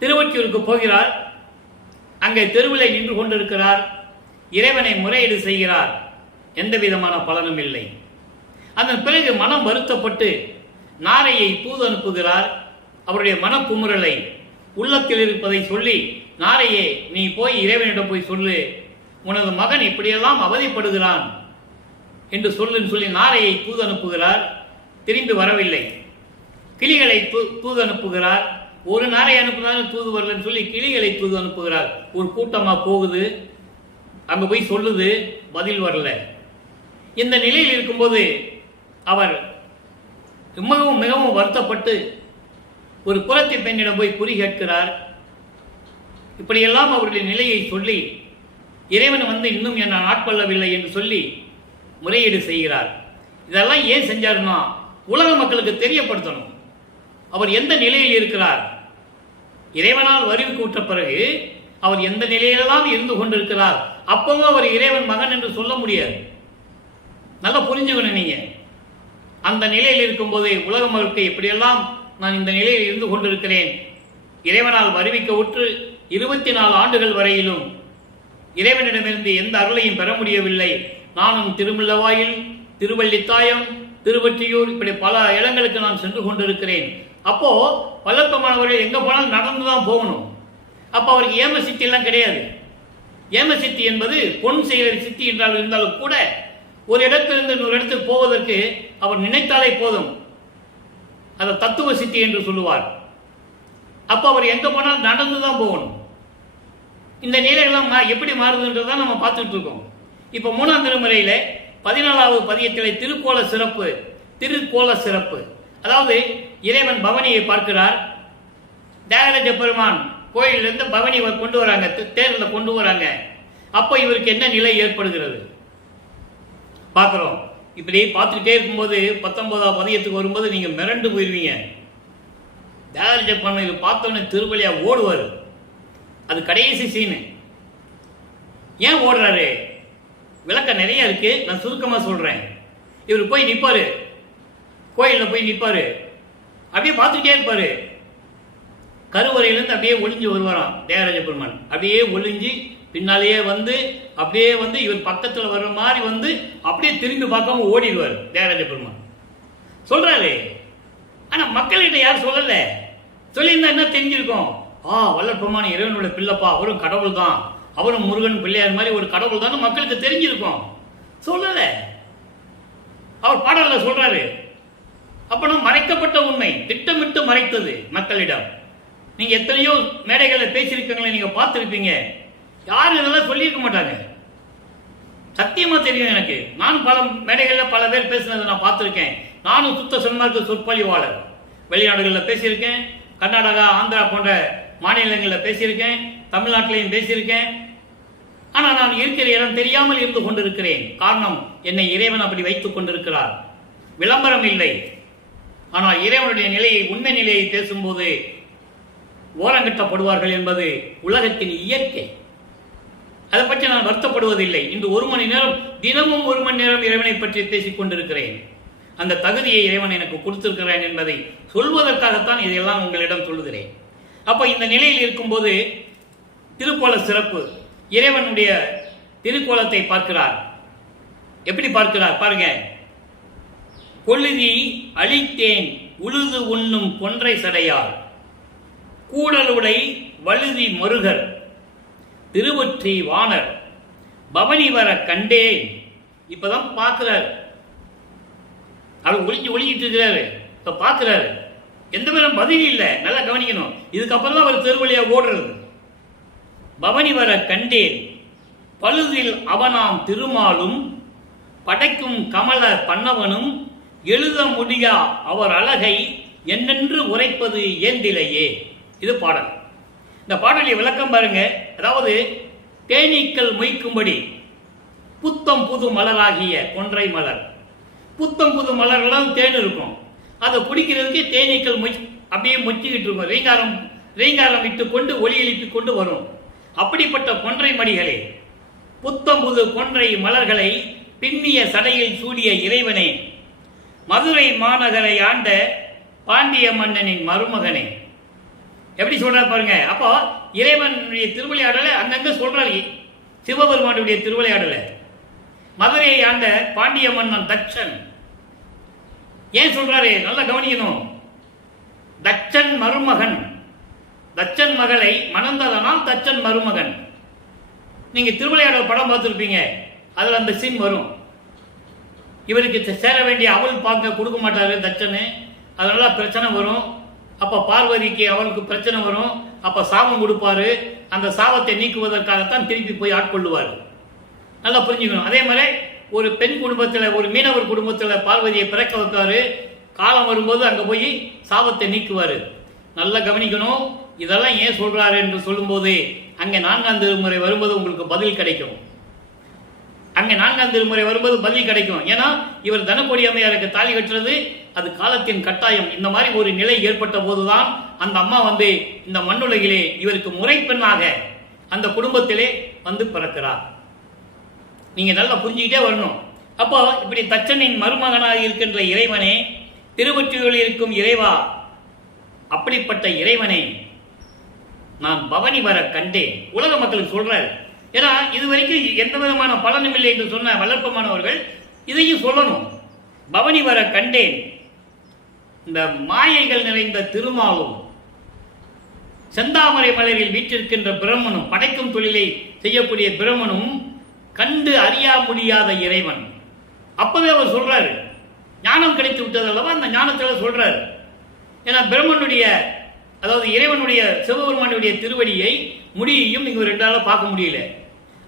திருவொற்றியூருக்கு போகிறார், அங்கே தெருவிலை நின்று கொண்டிருக்கிறார், இறைவனை முறையீடு செய்கிறார், எந்த விதமான பலனும் இல்லை. அதன் பிறகு மனம் வருத்தப்பட்டு நாரையை தூது அனுப்புகிறார். அவருடைய மனக்குமுறலை உள்ளத்தில் இருப்பதை சொல்லி, நாரையே நீ போய் இறைவனிடம் போய் சொல்லு, உனது மகன் இப்படியெல்லாம் அவதிப்படுகிறான் என்று சொல்லுன்னு சொல்லி நாரையை தூது அனுப்புகிறார். திரும்பி வரவில்லை. கிளிகளை தூது அனுப்புகிறார். ஒரு நாரை அனுப்புனாலும் தூது வரலன்னு சொல்லி கிளிகளை தூது அனுப்புகிறார். ஒரு கூட்டமா போகுது, அங்க போய் சொல்லுது, பதில் வரல. இந்த நிலையில் இருக்கும்போது அவர் மிகவும் மிகவும் வருத்தப்பட்டு ஒரு குலத்தி பெண்ணிடம் போய் குறி கேட்கிறார். இப்படியெல்லாம் அவருடைய நிலையை சொல்லி, இறைவன் இன்னும் என்னை ஆட்கொள்ளவில்லை என்று சொல்லி முறையீடு செய்கிறார். இதெல்லாம் ஏன் செஞ்சாருன்னா உலக மக்களுக்கு தெரியப்படுத்தணும். அவர் எந்த நிலையில் இருக்கிறார்? இறைவனால் வருவிக்கு விட்ட பிறகு அவர் எந்த நிலையிலெல்லாம் இருந்து கொண்டிருக்கிறார். அப்பவும் அவர் இறைவன் மகன் என்று சொல்ல முடியாது. நல்லா புரிஞ்சுக்கணும் நீங்க. அந்த நிலையில் இருக்கும்போது உலக மக்களுக்கு எப்படியெல்லாம் நான் இந்த நிலையில் இருந்து கொண்டிருக்கிறேன், இறைவனால் வருவிக்க உற்று 24 ஆண்டுகள் வரையிலும் இறைவனிடமிருந்து எந்த அருளையும் பெற முடியவில்லை. நானும் திருமுல்லவாயில், திருவள்ளித்தாயம், திருவொற்றியூர், இப்படி பல இடங்களுக்கு நான் சென்று கொண்டிருக்கிறேன். அப்போ வல்லற்பமானவர்கள் எங்க போனாலும் நடந்துதான் போகணும். அப்ப அவருக்கு ஏம சித்தி எல்லாம் கிடையாது. ஏம சித்தி என்பது பொன் செய்கிற சித்தி என்றால் இருந்தாலும் கூட ஒரு இடத்திலிருந்து இன்னொரு இடத்துக்கு போவதற்கு அவர் நினைத்தாலே போதும். அதை தத்துவ சித்தி என்று சொல்லுவார். அப்ப அவர் எங்க போனாலும் நடந்துதான் போகணும். இந்த நிலையெல்லாம் எப்படி மாறுதுன்றதான் நம்ம பார்த்துட்டு இருக்கோம். இப்ப 3ஆம் திருமுறையில 14வது பதியத்திலே திருக்கோல சிறப்பு. அதாவது இறைவன் பவனியை பார்க்கிறார். தியாகராஜ பெருமான் கோயிலிருந்து பவனி கொண்டு வராங்க, தேர்தலில் கொண்டு வராங்க. அப்போ இவருக்கு என்ன நிலை ஏற்படுகிறது பார்க்கிறோம். இப்படி பார்த்துக்கிட்டே இருக்கும்போது 19ஆம் பதியத்துக்கு வரும்போது நீங்க மிரண்டு போயிருவீங்க. தியாகராஜ பெருமான் இதை பார்த்தோன்னே திருவழியா ஓடுவார். அது கடைசி சீனு. ஏன் ஓடுறாரு? விளக்கம் நிறைய இருக்கு, நான் சுருக்கமா சொல்றேன். இவர் போய் நிற்பாரு, கோயிலில் போய் நிற்பாரு, அப்படியே பார்த்துட்டே இருப்பாரு. கருவறையிலேருந்து அப்படியே ஒளிஞ்சு வருவாராம் தியாகராஜ பெருமான். அப்படியே ஒளிஞ்சு பின்னாலேயே வந்து அப்படியே வந்து இவர் பக்கத்தில் வர்ற மாதிரி வந்து அப்படியே திரும்பி பார்க்காம ஓடிடுவார் தியாகராஜ பெருமான். சொல்றாரு. ஆனா மக்கள்கிட்ட யாரும் சொல்லல. சொல்லியிருந்தா என்ன தெரிஞ்சிருக்கும்? வல்லற் பெருமான் இறைவனுடைய பிள்ளைப்பா, அவரும் கடவுள் தான், அவரும் முருகன் பிள்ளையார் மாதிரி ஒரு கடவுள் தான் மக்களுக்கு தெரிஞ்சிருக்கும். சொல்லல. அவர் பாடல்ல சொல்றாரு. அப்பனா மறைக்கப்பட்ட உண்மை, திட்டமிட்டு மறைத்தது மக்களிடம். நீங்க எத்தனையோ மேடைகளில் பேசியிருக்கீங்களே, நீங்க பார்த்துருப்பீங்க. யாரும் இதெல்லாம் சொல்லியிருக்க மாட்டாங்க. சத்தியமா தெரியும் எனக்கு. நானும் பல மேடைகளில் பல பேர் பேசினதை நான் பார்த்துருக்கேன். நானும் சுத்த சன்மார்க்க சொற்பொழிவாளர். வெளிநாடுகளில் பேசியிருக்கேன், கர்நாடகா, ஆந்திரா போன்ற மாநிலங்களில் பேசியிருக்கேன், தமிழ்நாட்டிலையும் பேசியிருக்கேன். ஆனால் நான் இருக்கிற இடம் தெரியாமல் இருந்து கொண்டிருக்கிறேன். காரணம், என்னை இறைவன் அப்படி வைத்துக் கொண்டிருக்கிறார். விளம்பரம் இல்லை. ஆனால் இறைவனுடைய நிலையை, உண்மை நிலையை பேசும்போது ஓரங்கட்டப்படுவார்கள் என்பது உலகத்தின் இயற்கை. அதை பற்றி நான் வருத்தப்படுவதில்லை. இன்று 1 மணி நேரம், தினமும் 1 மணி நேரம் இறைவனை பற்றி பேசிக் கொண்டிருக்கிறேன். அந்த தகுதியை இறைவன் எனக்கு கொடுத்திருக்கிறேன் என்பதை சொல்வதற்காகத்தான் இதையெல்லாம் உங்களிடம் சொல்லுகிறேன். அப்ப இந்த நிலையில் இருக்கும்போது திருக்கோல சிறப்பு, இறைவனுடைய திருக்கோலத்தை பார்க்கிறார். எப்படி பார்க்கிறார் பாருங்க. கொள்ளுதி அழித்தேன் உழுது உண்ணும் கொன்றை சடையார், கூடலுடை வழுதி மருகர், திருவொற்றி வாணர், பவனி வர கண்டேன். இப்பதான் பார்க்கிறார். அவர் ஒளிஞ்சிட்டு இருக்கிறாரு. இப்ப பார்க்கிறாரு. எந்த பேரும் பதில் இல்லை. நல்லா கவனிக்கணும். இதுக்கப்புறம் தான் அவர் தெருவழியா ஓடுறது. பவனி வர கண்டேன் பழுதில் அவனாம் திருமாலும், படைக்கும் கமல பன்னவனும், எழுத முடியா அவர் அழகை என்னென்று உரைப்பது ஏந்திலையே. இது பாடல். இந்த பாடலை விளக்கம் பாருங்க. அதாவது தேனீக்கள் மொய்க்கும்படி புத்தம் புது மலராகிய கொன்றை மலர். புத்தம் புது மலர்கள்லாம் தேன் இருக்கும். அதை குடிக்கிறதுக்கு தேனீக்கள் அப்படியே மொச்சிக்கிட்டு இருக்கும். ரீங்காரம் விட்டு கொண்டு ஒலி எழுப்பி கொண்டு வரும். அப்படிப்பட்ட கொன்றை மடிகளே, புத்தம் புது கொன்றை மலர்களை பின்னிய சடையில் சூடிய இறைவனே, மதுரை மாநகரை ஆண்ட பாண்டிய மன்னனின் மருமகனே. எப்படி சொல்ற பாருங்க. அப்போ இறைவனுடைய திருவிளையாடலை அங்கங்க சொல்றாரு. சிவபெருமானுடைய திருவிளையாடலை மதுரையை ஆண்ட பாண்டிய மன்னன் தட்சன். ஏன் சொல்றாரு? நல்லா கவனிக்கணும். தட்சன் மருமகன், தட்சன் மகளை மணந்ததனால் தட்சன் மருமகன். நீங்க திருவிளையாடல் படம் பார்த்துருப்பீங்க. அதுல அந்த சீன் வரும். இவருக்கு சேர வேண்டிய அவள் பார்க்க கொடுக்க மாட்டாரு தட்சனு. அதனால பிரச்சனை வரும். அப்ப பார்வதிக்கு அவளுக்கு பிரச்சனை வரும். அப்ப சாபம் கொடுப்பாரு. அந்த சாபத்தை நீக்குவதற்காகத்தான் திருப்பி போய் ஆட்கொள்ளுவார். நல்லா புரிஞ்சுக்கணும். அதே மாதிரி ஒரு பெண் குடும்பத்தில், ஒரு மீனவர் குடும்பத்தில் பார்வதியை பிறக்க வைத்தாரு. காலம் வரும்போது அங்க போய் சாபத்தை நீக்குவாரு. நல்லா கவனிக்கணும். இதெல்லாம் ஏன் சொல்றாரு என்று சொல்லும்போது அங்கே 4ஆம் திருமுறை வரும்போது உங்களுக்கு பதில் கிடைக்கும். அங்கே 4ஆம் திருமுறை வரும்போது பதில் கிடைக்கும். ஏன்னா இவர் தனக்கொடி அம்மையாருக்கு தாலி கட்டுறது அது காலத்தின் கட்டாயம். இந்த மாதிரி ஒரு நிலை ஏற்பட்ட போதுதான் அந்த அம்மா இந்த மண்ணுலகிலே இவருக்கு முறைப்பெண்ணாக அந்த குடும்பத்திலே பிறக்கிறார். நீங்க நல்லா புரிஞ்சுக்கிட்டே வரணும். அப்போ இப்படி தச்சனின் மருமகனாக இருக்கின்ற இறைவனே, திருவொற்றியூரில் இருக்கும் இறைவா, அப்படிப்பட்ட இறைவனை நான் பவனி வர கண்டேன். உலக மக்களுக்கு சொல்றார். ஏன்னா இதுவரைக்கும் எந்த விதமான பலனும் இல்லை என்று சொன்ன வளர்ப்பமானவர்கள் இதையும் சொல்லணும். பவனி வர கண்டேன். இந்த மாயைகள் நிறைந்த திருமாலும் செந்தாமரை மலரில் வீற்றிருக்கின்ற பிரம்மனும், படைக்கும் தொழிலை செய்யக்கூடிய பிரம்மனும் கண்டு அறியா முடியாத இறைவன். அப்பவே அவர் சொல்றாரு, ஞானம் கிடைத்து விட்டது அல்லவா, அந்த ஞானத்தில் சொல்றாரு. ஏன்னா பிரம்மனுடைய, அதாவது இறைவனுடைய, சிவபெருமானுடைய திருவடியை முடியையும் இங்க ரெண்டால பார்க்க முடியல.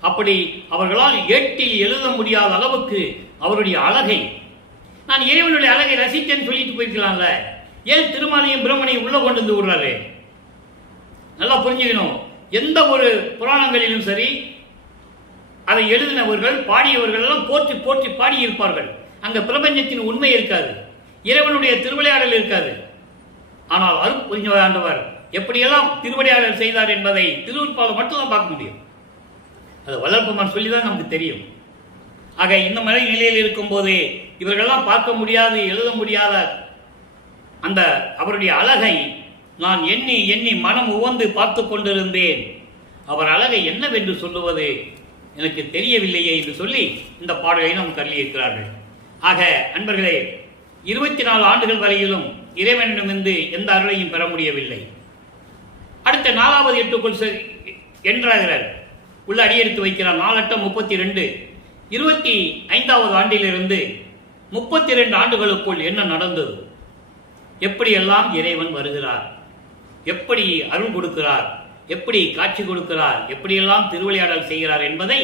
அப்படி அவர்களால் ஏட்டில் எழுத முடியாத அளவுக்கு அவருடைய அழகை, நான் இறைவனுடைய அழகை ரசித்தேன்னு சொல்லிட்டு போயிருக்கலாம்ல, ஏன் திருமாலையும் பிரம்மனையும் உள்ள கொண்டு வந்து விடுறாரு? நல்லா புரிஞ்சுக்கணும். எந்த ஒரு புராணங்களிலும் சரி, அதை எழுதினவர்கள் பாடியவர்கள் எல்லாம் போற்றி போற்றி பாடியிருப்பார்கள். அங்க பிரபஞ்சத்தின் உண்மை இருக்காது, இறைவனுடைய திருவிளையாடல் இருக்காது. ஆனால் அருட்புரிஞ்ச ஆண்டவர் எப்படியெல்லாம் திருவிளையாடல் செய்தார் என்பதை திருவுற்பாவில் மட்டும்தான் பார்க்க முடியும். அது வளர்ப்பமான் சொல்லிதான் நமக்கு தெரியும். ஆக இந்த மலை நிலையில் இருக்கும் போதே இவர்களெல்லாம் பார்க்க முடியாது, எழுத முடியாத அந்த அவருடைய அழகை நான் எண்ணி எண்ணி மனம் உவந்து பார்த்து கொண்டிருந்தேன். அவர் அழகை என்னவென்று சொல்லுவது எனக்கு தெரியவில்லையே என்று சொல்லி இந்த பாடலை நமக்கு அள்ளியிருக்கிறார்கள். ஆக அன்பர்களே, 24 ஆண்டுகள் வரையிலும் இறைவனிடமிருந்து எந்த அருளையும் பெற முடியவில்லை. அடுத்த 4வது எட்டுக்குள் என்றாகிறார், உள்ள அடியெடுத்து வைக்கிறார். 4×8 = 32. 25வது ஆண்டிலிருந்து 32 ஆண்டுகளுக்குள் என்ன நடந்தது, எப்படியெல்லாம் இறைவன் வருகிறார், எப்படி அருள் கொடுக்கிறார், எப்படி காட்சி கொடுக்கிறார், எப்படியெல்லாம் திருவிளையாடல் செய்கிறார் என்பதை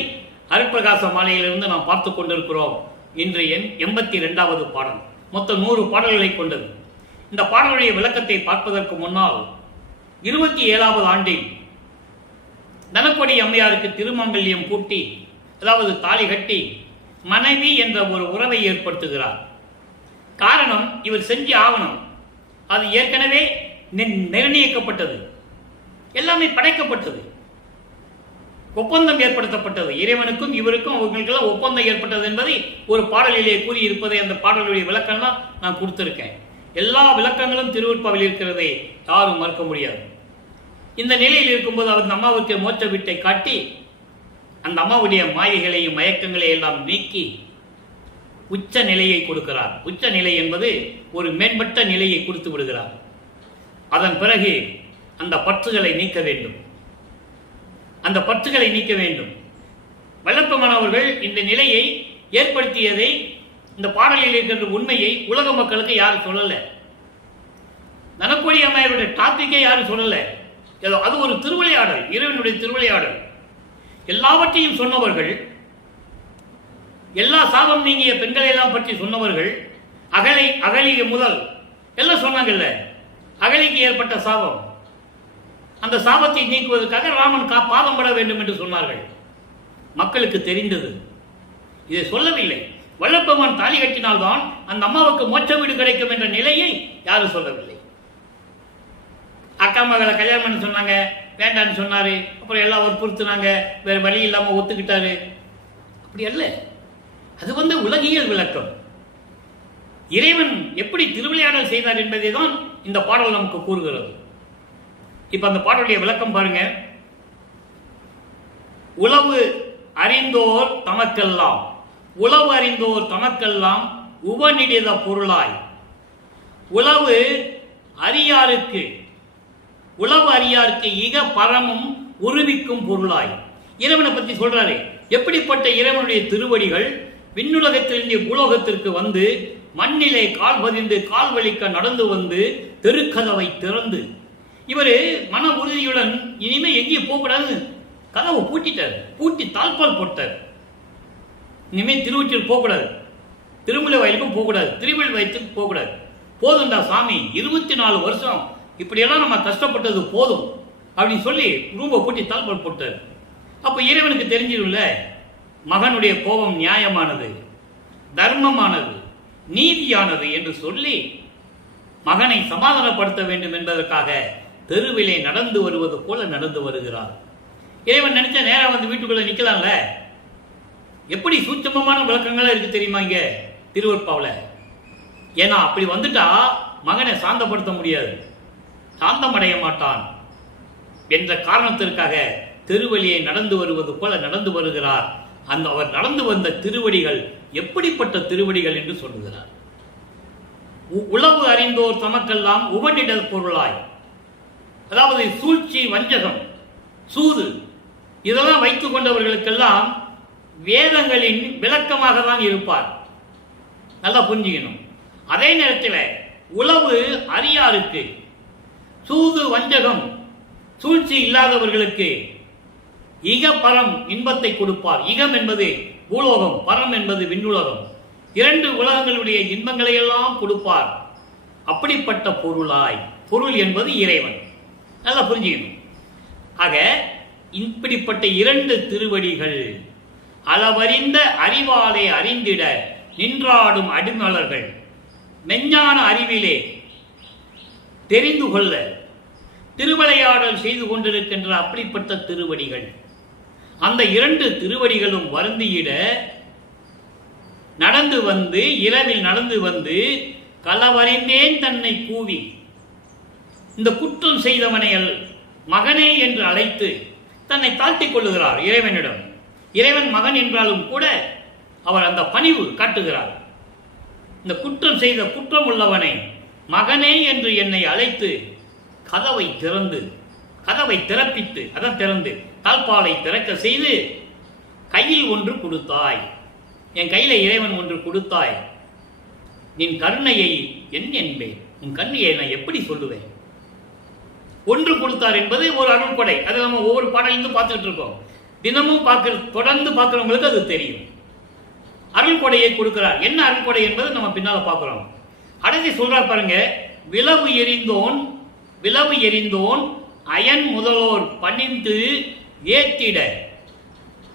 அருட்பிரகாச மாலையிலிருந்து நாம் பார்த்து கொண்டிருக்கிறோம். இன்று 82வது பாடல். மொத்தம் 100 பாடல்களை கொண்டது. இந்த பாடலுடைய விளக்கத்தை பார்ப்பதற்கு முன்னால் 27வது ஆண்டில் தனக்கொடி அம்மையாருக்கு திருமங்கல்யம் பூட்டி, அதாவது தாலி கட்டி மனைவி என்ற ஒரு உறவை ஏற்படுத்துகிறார். காரணம், இவர் செஞ்ச ஆவணம் அது ஏற்கனவே நிர்ணயிக்கப்பட்டது, எல்லாமே படைக்கப்பட்டது, ஒப்பந்தம் ஏற்படுத்தப்பட்டது. இறைவனுக்கும் இவருக்கும் அவர்களுக்கெல்லாம் ஒப்பந்தம் ஏற்பட்டது என்பதை ஒரு பாடலிலே கூறியிருப்பதை அந்த பாடலுடைய விளக்கம்லாம் நான் கொடுத்திருக்கேன். எல்லா விளக்கங்களும் திருவுற்பாவில் இருக்கிறதை யாரும் மறுக்க முடியாது. இந்த நிலையில் இருக்கும்போது அவர் அம்மாவுக்கு மோட்ச வீட்டை காட்டி அந்த அம்மாவுடைய மாயைகளையும் மயக்கங்களை எல்லாம் நீக்கி உச்ச நிலையை கொடுக்கிறார். உச்ச நிலை என்பது ஒரு மேம்பட்ட நிலையை கொடுத்து விடுகிறார். அதன் பிறகு அந்த பற்றுகளை நீக்க வேண்டும், அந்த பற்றுகளை நீக்க வேண்டும். வல்லப்பமானவர்கள் இந்த நிலையை ஏற்படுத்தியதை, இந்த பாடலில் இருக்கின்ற உண்மையை உலக மக்களுக்கு யாரும் சொல்லல. தனக்கொடி அம்மையாருடைய டாபிக்கை யாரும் சொல்லல. அது ஒரு திருவிளையாடல், இறைவனுடைய திருவிளையாடல். எல்லாவற்றையும் சொன்னவர்கள், எல்லா சாபம் நீங்கிய பெண்களை எல்லாம் பற்றி சொன்னவர்கள், அகலிகை முதல் எல்லாம் சொன்னாங்கல்ல. அகலிக்கு ஏற்பட்ட சாபம், அந்த சாபத்தை நீக்குவதற்காக ராமன் பாதம் பட வேண்டும் என்று சொன்னார்கள். மக்களுக்கு தெரிந்தது, இதை சொல்லவில்லை. வல்லப்பெருமான் தாலி கட்டினால்தான் அந்த அம்மாவுக்கு மோட்ச வீடு கிடைக்கும் என்ற நிலையை யாரும் சொல்லவில்லை. அக்கா மகளை கல்யாணம் பண்ண சொன்னாங்க, வேண்டான்னு சொன்னாரு. அப்புறம் எல்லாம் வற்புறுத்தினாங்க, வேற வழி இல்லாம ஒத்துக்கிட்டாரு. அப்படி அல்ல, அது உலகியல் விளக்கம். இறைவன் எப்படி திருவிளையாடல் செய்தார் என்பதை தான் இந்த பாடல் நமக்கு கூறுகிறது. இப்ப அந்த பாடலுடைய விளக்கம் பாருங்க. உளவு அறிந்தோர் தமக்கெல்லாம், உளவு அறிந்தோர் தமக்கெல்லாம் உபநிடித பொருளாய், உளவு அறியாருக்கு, உளவு அறியாருக்கு இக பரமும் உருவிக்கும் பொருளாய். இறைவனை பற்றி சொல்றாரு. எப்படிப்பட்ட இறைவனுடைய திருவடிகள் விண்ணுலகத்திலிருந்து பூலோகத்திற்கு வந்து மண்ணிலே கால் பதிந்து கால் வலிக்க நடந்து வந்து தெருக்கதவை திறந்து, இவரு மன உறுதியுடன் இனிமே எங்கேயும் போகக்கூடாது, கதவை பூட்டிட்டார், பூட்டி தாழ்பால் போட்டார். இனிமே திருவொற்றியூர் போகக்கூடாது, திருமலை வயலுக்கும் போகக்கூடாது, திருவில் வயத்துக்கு போகக்கூடாது. போதும்டா சாமி, 24 வருஷம் இப்படியெல்லாம் நம்ம கஷ்டப்பட்டது போதும் அப்படின்னு சொல்லி ரூபை பூட்டி தாழ்பால் போட்டார். அப்ப இறைவனுக்கு தெரிஞ்சிடும்ல, மகனுடைய கோபம் நியாயமானது, தர்மமானது. நீதியானது என்று சொல்லி மகனை சமாதானப்படுத்த வேண்டும் என்பதற்காக தெருவிலே நடந்து வருவது போல நடந்து வருகிறார். இறைவன் நினைச்ச நேரம் வந்து வீட்டுக்குள்ள நிக்கலாம்ல. எப்படி சூட்சமமான விளக்கங்களா இருக்கு தெரியுமா இங்க திருவெற்பாவுல. ஏன்னா அப்படி வந்துட்டா மகனை சாந்தப்படுத்த முடியாது, சாந்தம் அடைய மாட்டான் என்ற காரணத்திற்காக தெருவழியை நடந்து வருவது போல நடந்து வருகிறார். அந்த அவர் நடந்து வந்த திருவடிகள் எப்படிப்பட்ட திருவடிகள் என்று சொல்லுகிறார். உளவு அறிந்தோர் தமக்கெல்லாம் உபநிடல் பொருளாய், அதாவது சூழ்ச்சி, வஞ்சகம், சூது இதெல்லாம் வைத்துக் கொண்டவர்களுக்கெல்லாம் வேதங்களின் விளக்கமாக தான் இருப்பார். நல்லா புரிஞ்சுக்கணும். அதே நேரத்தில் உளவு அறியாருக்கு, சூது வஞ்சகம் சூழ்ச்சி இல்லாதவர்களுக்கு இக பரம் இன்பத்தை கொடுப்பார். இகம் என்பது பூலோகம், பரம் என்பது விண்ணுலகம். இரண்டு உலகங்களுடைய இன்பங்களை எல்லாம் கொடுப்பார். அப்படிப்பட்ட பொருளாய், பொருள் என்பது இறைவன். நல்லா புரிஞ்சுக்கணும். ஆக இப்படிப்பட்ட இரண்டு திருவடிகள் அளவறிந்த அறிவாலே அறிந்திட நின்றாடும் அடிமலர்கள் மெஞ்ஞான அறிவிலே தெரிந்து கொள்ள திருவிளையாடல் செய்து கொண்டிருக்கின்ற அப்படிப்பட்ட திருவடிகள். அந்த இரண்டு திருவடிகளும் வருந்தியிட நடந்து வந்து, இரவில் நடந்து வந்து களவறிந்தேன் தன்னை கூவி, இந்த குற்றம் செய்தவனை மகனே என்று அழைத்து தன்னை தாழ்த்திக் கொள்ளுகிறார் இறைவனிடம். இறைவன் மகன் என்றாலும் கூட அவர் அந்த பணிவு காட்டுகிறார். இந்த குற்றம் செய்த குற்றம் உள்ளவனை மகனே என்று என்னை அழைத்து கதவை திறந்து, கதவை திறப்பித்து, அதான் திறந்து தாழ்பாலை திறக்க செய்து கையில் ஒன்று கொடுத்தாய், என் கையில இறைவன் ஒன்று கொடுத்தாய், நின் கருணையை என் என்பேன், உன் கருணையை நான் எப்படி சொல்லுவேன்? ஒன்று கொடுத்தார் என்பது ஒரு அருள்கொடை. அது நம்ம ஒவ்வொரு பாடலிருந்து பார்த்துட்டு இருக்கோம். தினமும் தொடர்ந்து பார்க்கிறவங்களுக்கு அது தெரியும். அருள்கொடையை கொடுக்கிறார். என்ன அருள்கொடை என்பது நம்ம பின்னால பார்க்கிறோம். அடுத்து சொல்றார் பாருங்க, விளவு எரிந்தோன், விளவு எரிந்தோன் அயன் முதலோர் பணிந்து ஏத்திட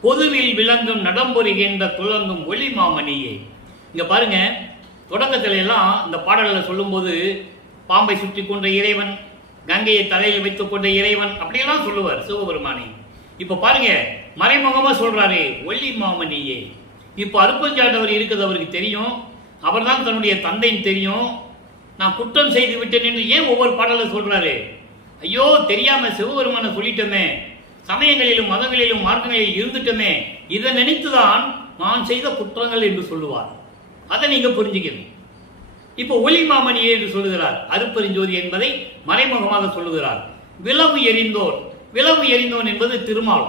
பொதுவில் விளங்கும் நடம்புரிகின்ற துளங்கும் ஒளி மாமணியே. இங்க பாருங்க, தொடக்கத்தில எல்லாம் இந்த பாடல்களை சொல்லும் போது பாம்பை சுற்றி கொண்ட இறைவன், கங்கையை தலையில் வைத்துக் கொண்ட இறைவன் அப்படியெல்லாம் சொல்லுவார் சிவபெருமானை. இப்ப பாருங்க, மறைமுகமா சொல்றாரு ஒளி மாமணியே. இப்ப அருப்பஞ்சாண்டவர் இருக்குது, அவருக்கு தெரியும், அவர் தான் தன்னுடைய தந்தைன்னு தெரியும். நான் குற்றம் செய்து விட்டேன் என்று ஏன் ஒவ்வொரு பாடல சொல்றாரு? ஐயோ தெரியாம சிவபெருமான சொல்லிட்டோமே, சமயங்களிலும் மதங்களிலும் மார்க்கங்களிலும் இருந்துட்டோமே, இதை நினைத்துதான் நான் செய்த குற்றங்கள் என்று சொல்லுவார். அதை நீங்க புரிஞ்சுக்கணும். இப்போ ஒளி மாமணியே என்று சொல்லுகிறார். அருப்பெருஞ்சோதி என்பதை மறைமுகமாக சொல்லுகிறார். விளவு எரிந்தோன், விளவு எரிந்தோன் என்பது திருமால்.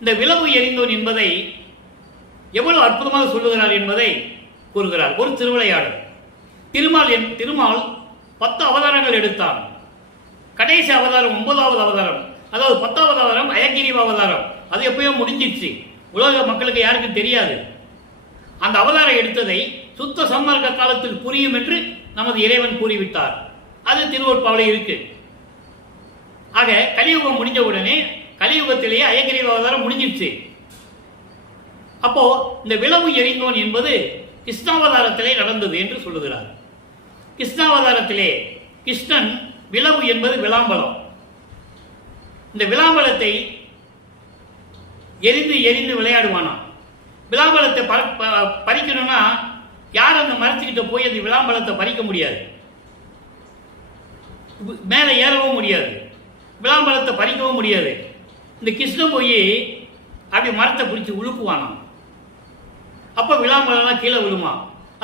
இந்த விளவு எரிந்தோன் என்பதை எவ்வளவு அற்புதமாக சொல்லுகிறார் என்பதை கூறுகிறார். ஒரு திருவிளையாடல். திருமால் 10 அவதாரங்கள் எடுத்தார். கடைசி அவதாரம் 9வது அவதாரம், அதாவது 10வது அவதாரம் அயகிரிவ அவதாரம். அது எப்பயோ முடிஞ்சிடுச்சு, உலக மக்களுக்கு யாருக்கும் தெரியாது. அந்த அவதாரம் எடுத்ததை சுத்த சன்மார்க்க காலத்தில் புரியும் என்று நமது இறைவன் கூறிவிட்டார். அது திருவெற்பாவிலே இருக்கு. ஆக கலியுகம் முடிஞ்ச உடனே கலியுகத்திலேயே அயகிரிவ அவதாரம் முடிஞ்சிடுச்சு. அப்போ இந்த விளவு எரிந்தோன் என்பது கிருஷ்ணாவதாரத்திலே நடந்தது என்று சொல்லுகிறார். கிருஷ்ணாவதாரத்திலே கிருஷ்ணன், விளவு என்பது விளாம்பலம். இந்த விளாம்பலத்தை எரிந்து எரிந்து விளையாடுவானாம். விளாம்பலத்தை பறிக்கணும்னா யார் அந்த மரத்துக்கிட்ட போய் அந்த விளாம்பலத்தை பறிக்க முடியாது, மேலே ஏறவும் முடியாது, விளாம்பலத்தை பறிக்கவும் முடியாது. இந்த கிருஷ்ணன் போய் அப்படி மரத்தை பிடிச்சி உழுப்புவானாம். அப்ப விளாம்பலம் கீழே விழுமா,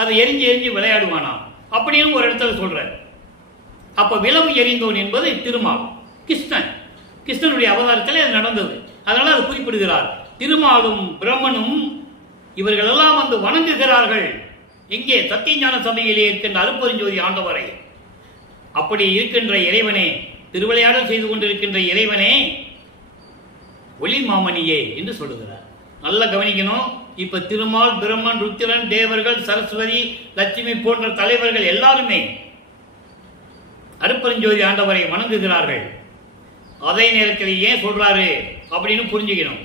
அதை எரிஞ்சு எரிஞ்சு விளையாடுவானாம் அப்படின்னு ஒரு இடத்துல சொல்ற. அப்ப விளவு எரிந்தோன் என்பது திருமால், கிருஷ்ணன், கிருஷ்ணனுடைய அவதாரத்தில் அது நடந்தது. அதனால அது குறிப்பிடுகிறார். திருமாலும் பிரம்மனும் இவர்கள் எல்லாம் வந்து வணங்குகிறார்கள். எங்கே? சத்தியஞான சபையிலே இருக்கின்ற அருப்பெருஞ்சோதி ஆண்டவரை. அப்படி இருக்கின்ற இறைவனே, திருவிளையாடல் செய்து கொண்டிருக்கின்ற இறைவனே ஒளி மாமணியே என்று சொல்லுகிறார். நல்லா கவனிக்கணும். இப்ப திருமால், பிரம்மன், ருத்திரன், தேவர்கள், சரஸ்வதி, லட்சுமி போன்ற தலைவர்கள் எல்லாருமே அருப்பெருஞ்சோதி ஆண்டவரை வணங்குகிறார்கள். அதே நேரத்தில் ஏன் சொல்றாரு அப்படின்னு புரிஞ்சுக்கணும்.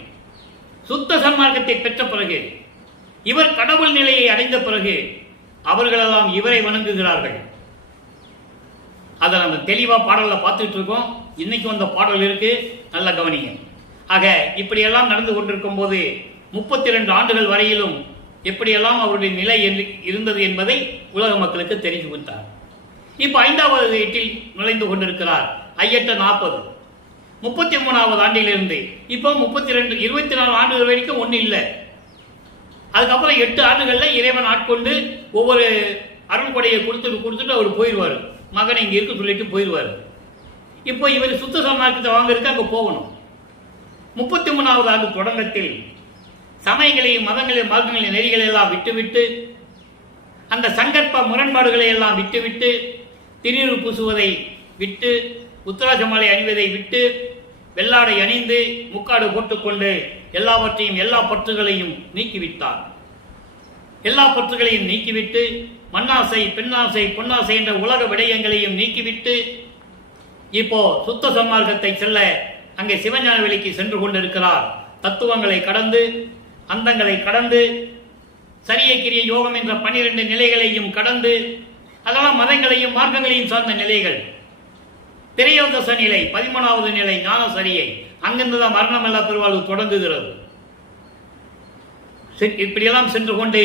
சுத்த சன்மார்க்கத்தை பெற்ற பிறகு, இவர் கடவுள் நிலையை அடைந்த பிறகு அவர்களெல்லாம் இவரை வணங்குகிறார்கள். அதை நம்ம தெளிவாக பாடலில் பார்த்துட்டு இருக்கோம். இன்னைக்கு வந்த பாடல் இருக்கு, நல்ல கவனிங்க. ஆக இப்படியெல்லாம் நடந்து கொண்டிருக்கும் போது 32 ஆண்டுகள் வரையிலும் எப்படியெல்லாம் அவருடைய நிலை இருந்தது என்பதை உலக மக்களுக்கு தெரிந்து கொடுத்தார். இப்ப 5வது எட்டில் நுழைந்து கொண்டிருக்கிறார். ஐயட்ட 40 33வது ஆண்டிலிருந்து இப்போ 32 24 ஆண்டுகள் வரைக்கும் ஒன்றும் இல்லை. அதுக்கப்புறம் 8 ஆண்டுகள்ல இறைவன் ஆட்கொண்டு ஒவ்வொரு அருள் கொடையை கொடுத்துட்டு அவர் போயிடுவார். மகனை இங்க இருக்கு சொல்லிட்டு போயிடுவார். இப்போ இவர் சுத்த சன்மார்க்கத்தை வாங்கறதுக்கு அங்க போகணும். 33வது ஆண்டு தொடங்கத்தில் சமயங்களையும் மதங்களையும் மார்க்கங்களையும் நெறிகளை எல்லாம் விட்டுவிட்டு, அந்த சங்கற்ப முரண்பாடுகளை எல்லாம் விட்டுவிட்டு, திருநீறு பூசுவதை விட்டு, உத்தராஜ மாலை அணிவதை விட்டு, வெள்ளாடை அணிந்து முக்காடு போட்டுக்கொண்டு எல்லாவற்றையும் எல்லா பற்றுகளையும் நீக்கிவிட்டார். எல்லா பற்றுகளையும் நீக்கிவிட்டு மண்ணாசை, பெண்ணாசை, பொன்னாசை என்ற உலக விடயங்களையும் நீக்கிவிட்டு இப்போ சுத்த சன்மார்க்கத்தை செல்ல அங்கே சிவஞான வெளிக்கு சென்று கொண்டிருக்கிறார். தத்துவங்களை கடந்து, அந்தங்களை கடந்து, சரிய கிரிய யோகம் என்ற 12 நிலைகளையும் கடந்து, அதெல்லாம் மதங்களையும் மார்க்கங்களையும் சார்ந்த நிலைகள். திரையோதச நிலை 13வது நிலை ஞான சரியை, அங்கிருந்துதான் மரணமெல்லா பெருவாழ்வு தொடங்குகிறது. இப்படியெல்லாம் சென்று கொண்டு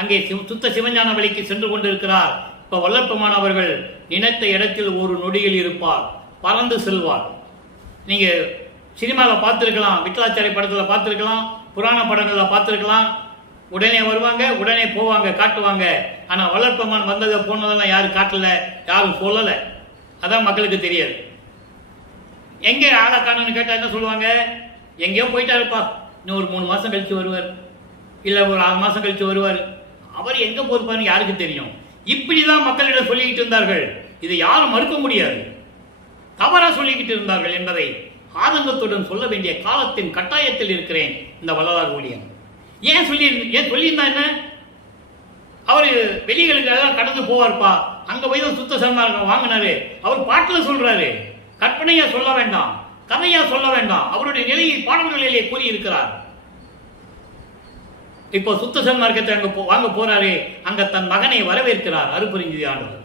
அங்கே சுத்த சிவஞான வழிக்கு சென்று கொண்டிருக்கிறார். இப்ப வல்லற்பமானவர்கள் நினைத்த இடத்தில் ஒரு நொடியில் இருப்பார், பறந்து செல்வார். நீங்க சினிமாவில் பார்த்துருக்கலாம், விட்டலாச்சாரி படத்தில் பார்த்துருக்கலாம், புராண படங்களில் பார்த்துருக்கலாம். உடனே வருவாங்க, உடனே போவாங்க, காட்டுவாங்க. ஆனால் வல்லற்பமான் வந்ததை போனதெல்லாம் யாரும் காட்டல, யாரும் சொல்லலை. அதான் மக்களுக்கு தெரியாது. எங்கே ஆளை காணுன்னு கேட்டால் என்ன சொல்லுவாங்க? எங்கேயோ போயிட்டாருப்பா, இன்னும் ஒரு 3 மாதம் கழிச்சு வருவார், இல்லை ஒரு 6 மாதம் கழிச்சு வருவார். அவர் எங்கே போயிருப்பாருன்னு யாருக்கு தெரியும்? இப்படிதான் மக்களிடம் சொல்லிக்கிட்டு இருந்தார்கள். இதை யாரும் மறுக்க முடியாது. தவறா சொல்லிக்கிட்டு இருந்தார்கள் என்பதை ஆதங்கத்துடன் சொல்ல வேண்டிய காலத்தின் கட்டாயத்தில் இருக்கிறேன். இந்த வள்ளலார் ஊழியன் ஏன் சொல்லியிருந்தா என்ன? அவரு வெளிகளுக்கு கடந்து போவார்ப்பா, அங்க போய் தான் சுத்த சன்மார்க்கம் வாங்கினாரு. அவர் பாட்டுல சொல்றாரு, கற்பனையா சொல்ல வேண்டாம், கதையா சொல்ல வேண்டாம். அவருடைய நிலையை பாடல்களிலே கூறியிருக்கிறார். இப்போ சுத்த சன்மார்க்கத்தை அங்க வாங்க போறாரு. அங்க தன் மகனை வரவேற்கிறார். அருட்பெருஞ்ஜோதி ஆண்டவர்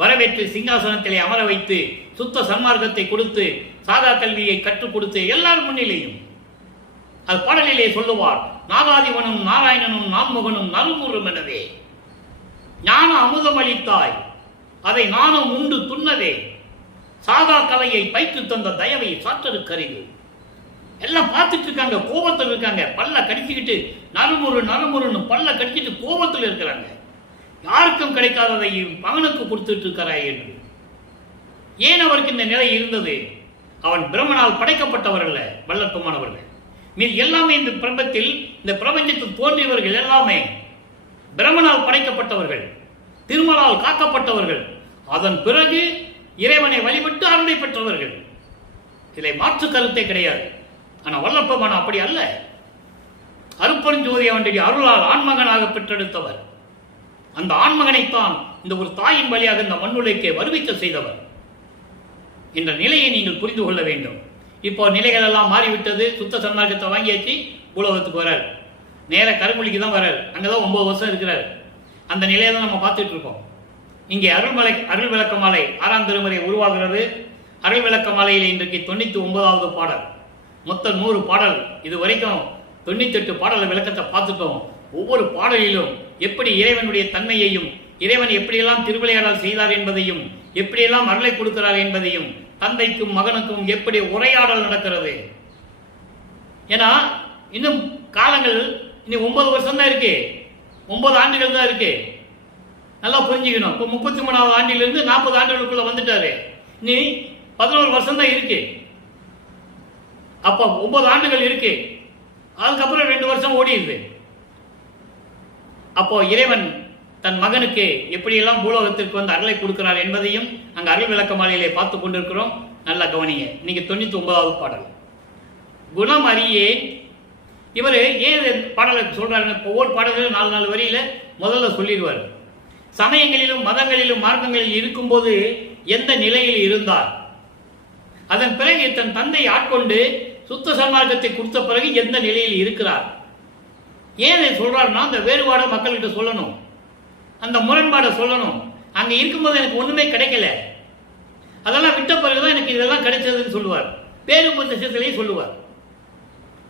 வரவேற்று சிங்காசனத்திலே அமர வைத்து சுத்த சன்மார்க்கத்தை கொடுத்து சாதா கல்வியை கற்றுக் கொடுத்து எல்லாரும் முன்னிலையும் அது பாடலிலே சொல்லுவார். நாகாதிவனும் நாராயணனும் நான்முகனும் நல்முறும் எனவே ஞான அமுதம் அளித்தாய், அதை நானும் உண்டு துண்ணதே, சாதா கலையை பயிற்று தந்த தயவை சாற்றரு கருது. எல்லாம் பார்த்துட்டு இருக்காங்க, கோபத்தில் இருக்காங்க, பல்ல கடிச்சுக்கிட்டு நறுமுறுன்னு பல்ல கடிச்சிட்டு கோபத்தில் இருக்கிறாங்க. யாருக்கும் கிடைக்காததை மகனுக்கு கொடுத்துட்டு இருக்கிறாய் என்று. ஏன் அவருக்கு இந்த நிலை இருந்தது? அவன் பிரம்மனால் படைக்கப்பட்டவர் அல்ல, வல்லற்பமானவர்கள். மீது எல்லாமே இந்த பிரபஞ்சத்தில், இந்த பிரபஞ்சத்தில் தோன்றியவர்கள் எல்லாமே பிரம்மனால் படைக்கப்பட்டவர்கள், திருமலால் காக்கப்பட்டவர்கள். அதன் பிறகு இறைவனை வழிபட்டு அருளை பெற்றவர்கள். இதில் மாற்று கருத்தே கிடையாது. ஆனால் வல்லற்பமான அப்படி அல்ல. அருட்பெருஞ்ஜோதி அவனுடைய அருளால் ஆண்மகனாக பெற்றெடுத்தவர். அந்த ஆண்மகனைத்தான் இந்த ஒரு தாயின் வழியாக இந்த மண்ணுலைக்கே வருவிக்க செய்தவர் என்ற நிலையை நீங்கள் புரிந்து கொள்ள வேண்டும். இப்போ நிலைகள் எல்லாம் மாறிவிட்டது. சுத்த சன்மார்க்கத்தை வாங்கியாச்சு, பூலோகத்துக்கு வரார். நேர கருமொழிக்கு தான் வரார். அங்கதான் 9 வருஷம் இருக்கிறார். அந்த நிலையை தான் நம்ம பார்த்துட்டு இருக்கோம். இங்கே அருள் விளக்க மாலை 6ஆம் திருமுறை உருவாகிறது. அருள் விளக்க மாலையில் இன்றைக்கு 99வது பாடல். மொத்தம் 100 பாடல். இது வரைக்கும் 98 பாடல் விளக்கத்தை பார்த்துட்டோம். ஒவ்வொரு பாடலிலும் எப்படி இறைவனுடைய தன்மையையும், இறைவன் எப்படியெல்லாம் திருவிளையாடல் செய்தார் என்பதையும், எப்படியெல்லாம் அருளை கொடுக்கிறார் என்பதையும், தந்தைக்கும் மகனுக்கும் எப்படி உரையாடல் நடக்கிறது. ஏன்னா இன்னும் காலங்கள் இனி 9 வருஷம் தான் இருக்கு, 9 ஆண்டுகள் தான் இருக்கு. நல்லா புரிஞ்சுக்கணும். இப்போ 33வது ஆண்டிலிருந்து 40 ஆண்டுகளுக்குள்ள வந்துட்டாரு. இனி 11 வருஷம் தான் இருக்கு. அப்போ 9 ஆண்டுகள் இருக்கு. அதுக்கப்புறம் 2 வருஷம் ஓடிடுது. அப்போ இறைவன் தன் மகனுக்கு எப்படியெல்லாம் பூலோகத்திற்கு வந்து அருளை கொடுக்கிறார் என்பதையும் அங்க அருள் விளக்க மாலையிலே பார்த்து கொண்டிருக்கிறோம். நல்லா கவனிங்க. இன்னைக்கு 99வது பாடல். குணம் அறியே. இவர் ஏன் பாடலை சொல்றாருன்னு ஒவ்வொரு பாடல்களும் 4 வரியில முதல்ல சொல்லிடுவார். சமயங்களிலும் மதங்களிலும் மார்க்கங்களில் இருக்கும்போது எந்த நிலையில் இருந்தார், அதன் பிறகு தன் தந்தை ஆட்கொண்டு சுத்த சன்மார்க்கத்தை கொடுத்த பிறகு எந்த நிலையில் இருக்கிறார். ஏன் சொல்றாருன்னா அந்த வேறுபாடை மக்கள்கிட்ட சொல்லணும். அந்த முரண்பாடை சொல்லணும். அங்க இருக்கும்போது எனக்கு ஒண்ணுமே கிடைக்கல, அதெல்லாம் விட்ட பிறகுதான் எனக்கு இதெல்லாம் கிடைச்சதுன்னு சொல்லுவார். பேருபதேசத்திலேயே சொல்லுவார்.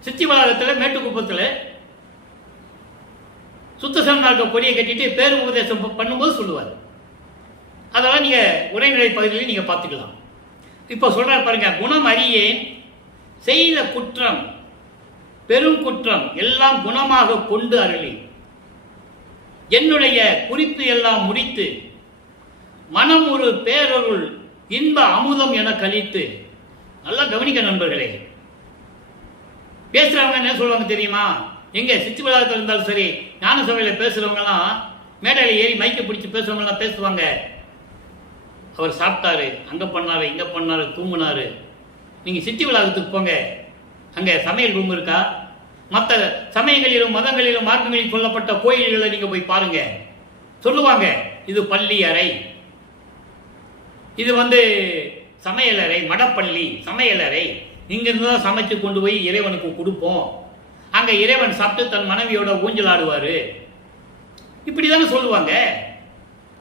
சித்தி வளாகத்தில் மேட்டுக்குப்பத்தில் சுத்த சன்மார்க்க கொடியை கட்டிட்டு பேருபதேசம் பண்ணும்போது சொல்லுவார். அதெல்லாம் நீங்க உரைநடை பகுதியில் நீங்க பார்த்துக்கலாம். இப்ப சொல்றாரு பாருங்க, குணம் அறியேன் செய்த குற்றம் பெரும் குற்றம் எல்லாம் குணமாக கொண்டு அருளி என்னுடைய குறிப்பு எல்லாம் முடித்து மனம் ஒரு பேரருள் இன்ப அமுதம் என கழித்து. நல்லா கவனிக்க நண்பர்களே, பேசுறவங்க என்ன சொல்லுவாங்க தெரியுமா? எங்க சித்தி விழாவில் இருந்தாலும் சரி, ஞான சபையில் பேசுறவங்க எல்லாம் மேடையில ஏறி மைக்க பிடிச்சி பேசுறவங்க எல்லாம் பேசுவாங்க, அவர் சாப்பிட்டாரு, அங்க பண்ணாரு, இங்க பண்ணாரு, தூங்குனாரு. நீங்க சித்தி விழாவுக்கு போங்க, அங்க சமையல் ரூம் இருக்கா? மற்ற சமயங்களிலும் மதங்களிலும் மார்க்கங்களில் சொல்லப்பட்ட கோயில்களை நீங்க போய் பாருங்க, சொல்லுவாங்க இது பள்ளி அறை, இது சமையலறை, மடப்பள்ளி சமையலறை, இங்க இருந்துதான் சமைச்சு கொண்டு போய் இறைவனுக்கு கொடுப்போம், அங்க இறைவன் சாப்பிட்டு தன் மனைவியோட ஊஞ்சல் ஆடுவாரு, இப்படிதானே சொல்லுவாங்க.